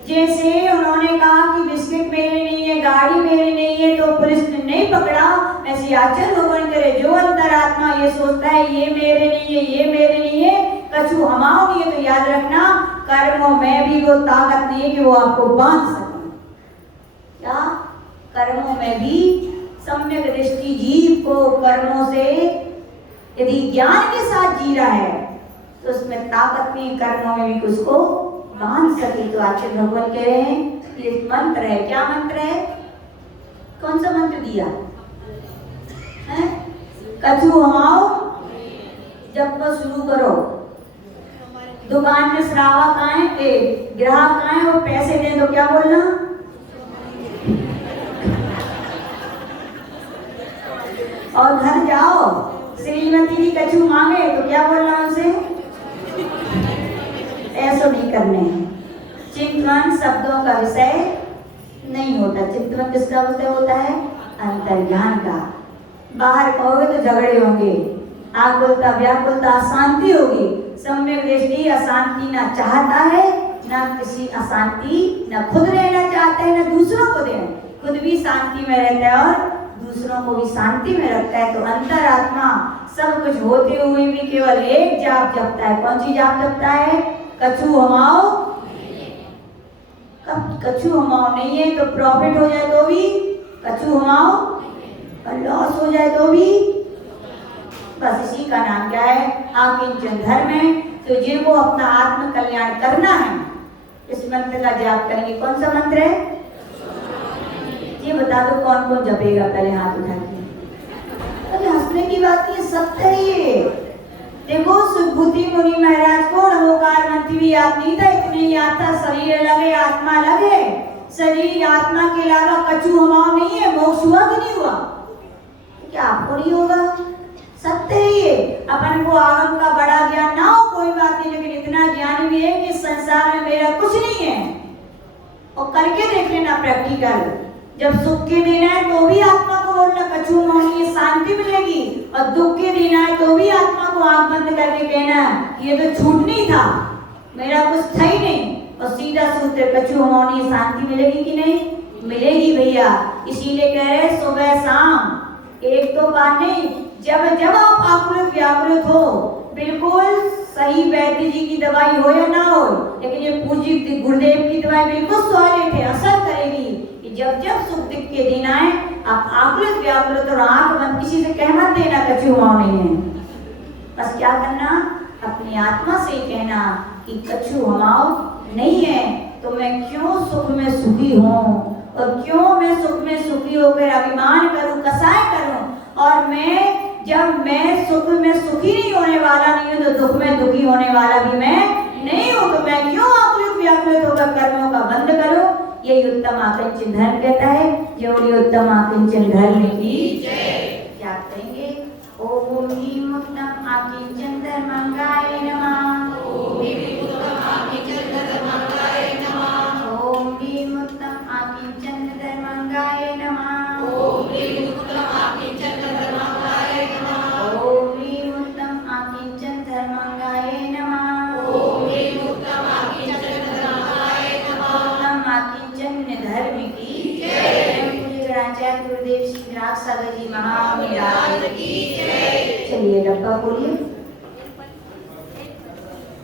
जैसे उन्होंने कहा कि बिस्किट मेरे नहीं है, गाड़ी मेरी नहीं है, तो पुलिस ने नहीं पकड़ा, ऐसे आचार्य भगवान करे जो अंतरात्मा ये सोचता है ये मेरे नहीं है, ये मेरे नहीं है, कछु हमाओ नहीं है, तो याद रखना कर्मों में भी वो ताकत नहीं है कि वो आपको बांध सके। क्या? कर्मों में भी सम्यक दृष्टि जीव को कर्मों से यदि ज्ञान के साथ जी रहा है तो उसमें ताकत नहीं, कर्मों में भी उसको बांध सके। तो आचार्य भगवान कह रहे हैं ये मंत्र है। क्या मंत्र है? कौन सा मंत्र दिया है? कछु हमाओ। जब को शुरू करो, दुकान में श्रावक आए, ग्राहक आए और पैसे दें तो क्या बोलना? और घर जाओ, श्रीमती जी कछु मांगे तो क्या बोलना उसे? ऐसा नहीं करने हैं। चिंतन शब्दों का विषय नहीं होता। चिंतन किसका विषय होता है? अंतर्ज्ञान का। बाहर कहोगे तो झगड़े होंगे, आकुलता व्याकुलता, अशांति होगी। सम्यक दृष्टि अशांति ना चाहता है, ना किसी अशांति, ना खुद रहना चाहता है, ना दूसरों को देना। खुद भी शांति में रहता है और दूसरों को भी शांति में रखता है। तो अंतरात्मा सब कुछ होते हुए भी केवल एक जाप जपता है। कौन सी जाप जपता है? कछु हमाओ। कछु हमाओ नहीं है तो प्रॉफिट हो जाए तो भी कछु हमाओ, और लॉस हो जाए तो भी, बस इसी का नाम क्या है? आकिंचन धर्म है। तो जिनको अपना आत्म कल्याण करना है इस मंत्र का जाप करेंगे। कौन सा मंत्र है ये बता दो, कौन कौन जपेगा? पहले हाथ उठा के। अरे हंसने की बात नहीं, सत्य है ये। देखो सुभूति मुनि महाराज को नमोकार मंत्र भी याद नहीं था, इतने याद था शरीर अलग है आत्मा अलग है। शरीर आत्मा के अलावा कछु हमाओ नहीं है। मोक्ष हुआ कि नहीं हुआ? क्या आपको नहीं होगा? सत्य है ये। अपन को आगम का बड़ा ज्ञान ना हो कोई बात नहीं, लेकिन इतना ज्ञान भी है कि संसार में मेरा कुछ नहीं है। और करके देख लेना प्रैक्टिकल। जब सुख के देना है तो भी आत्मा को बोलना कछु हमाओ, शांति मिलेगी। और दुख के देना है तो भी आत्मा को आंख बंद करके कहना ये तो छूटनी था, मेरा कुछ था ही नहीं, और सीधा सूत्र कछु हमाओ नहीं। शांति मिलेगी कि नहीं? मिलेगी भैया। इसीलिए कह रहे सुबह शाम एक तो बात नहीं, जब जब आप आकुलित व्याकुलित हो, बिल्कुल सही वैद्य जी की दवाई हो या ना हो, लेकिन ये पूज्य गुरुदेव की दवाई बिल्कुल सॉलिड है, असर करेगी। जब जब सुख दुख के दिन आए आप आकुलित व्याकुलित और आंख बंद, किसी से कह मत देना कछु हमाओ नहीं है। बस क्या करना? अपनी आत्मा से कहना कि कछु हमाओ नहीं है, तो मैं क्यों सुख में सुखी हूँ, और क्यों मैं सुख में सुखी होकर अभिमान करूं, कसाय करूं। और मैं जब मैं सुख में सुखी नहीं होना होने वाला नहीं हूँ, तो दुख में दुखी होने वाला भी मैं नहीं हूँ, तो मैं क्यों आकुलित व्याकुलित होकर कर्मों का बंद करूं? यही उत्तम आकिंचन धर्म कहता है। जो उत्तम आकिंचन धर्म की क्या करेंगे? ओम ह्रीं उत्तम आकिंचन धर्मंगाय नमः। ओम ह्रीं उत्तम आकिंचन धर्मंगाय नमः। ओम ह्रीं उत्तम आकिंचन धर्मंगाय नमः। ओम ह्रीं उत्तम आकिंचन धर्मंगाय नमः। ओम ह्रीं उत्तम आकिंचन धर्मंगाय नमः। ओम ह्रीं उत्तम आकिंचन धर्मंगाय नमः। उत्तम आकिंचन धर्म की जय। गुरुदेव श्री राज सागर जी महाराज की जय। चलिए डब्बा खोलिए।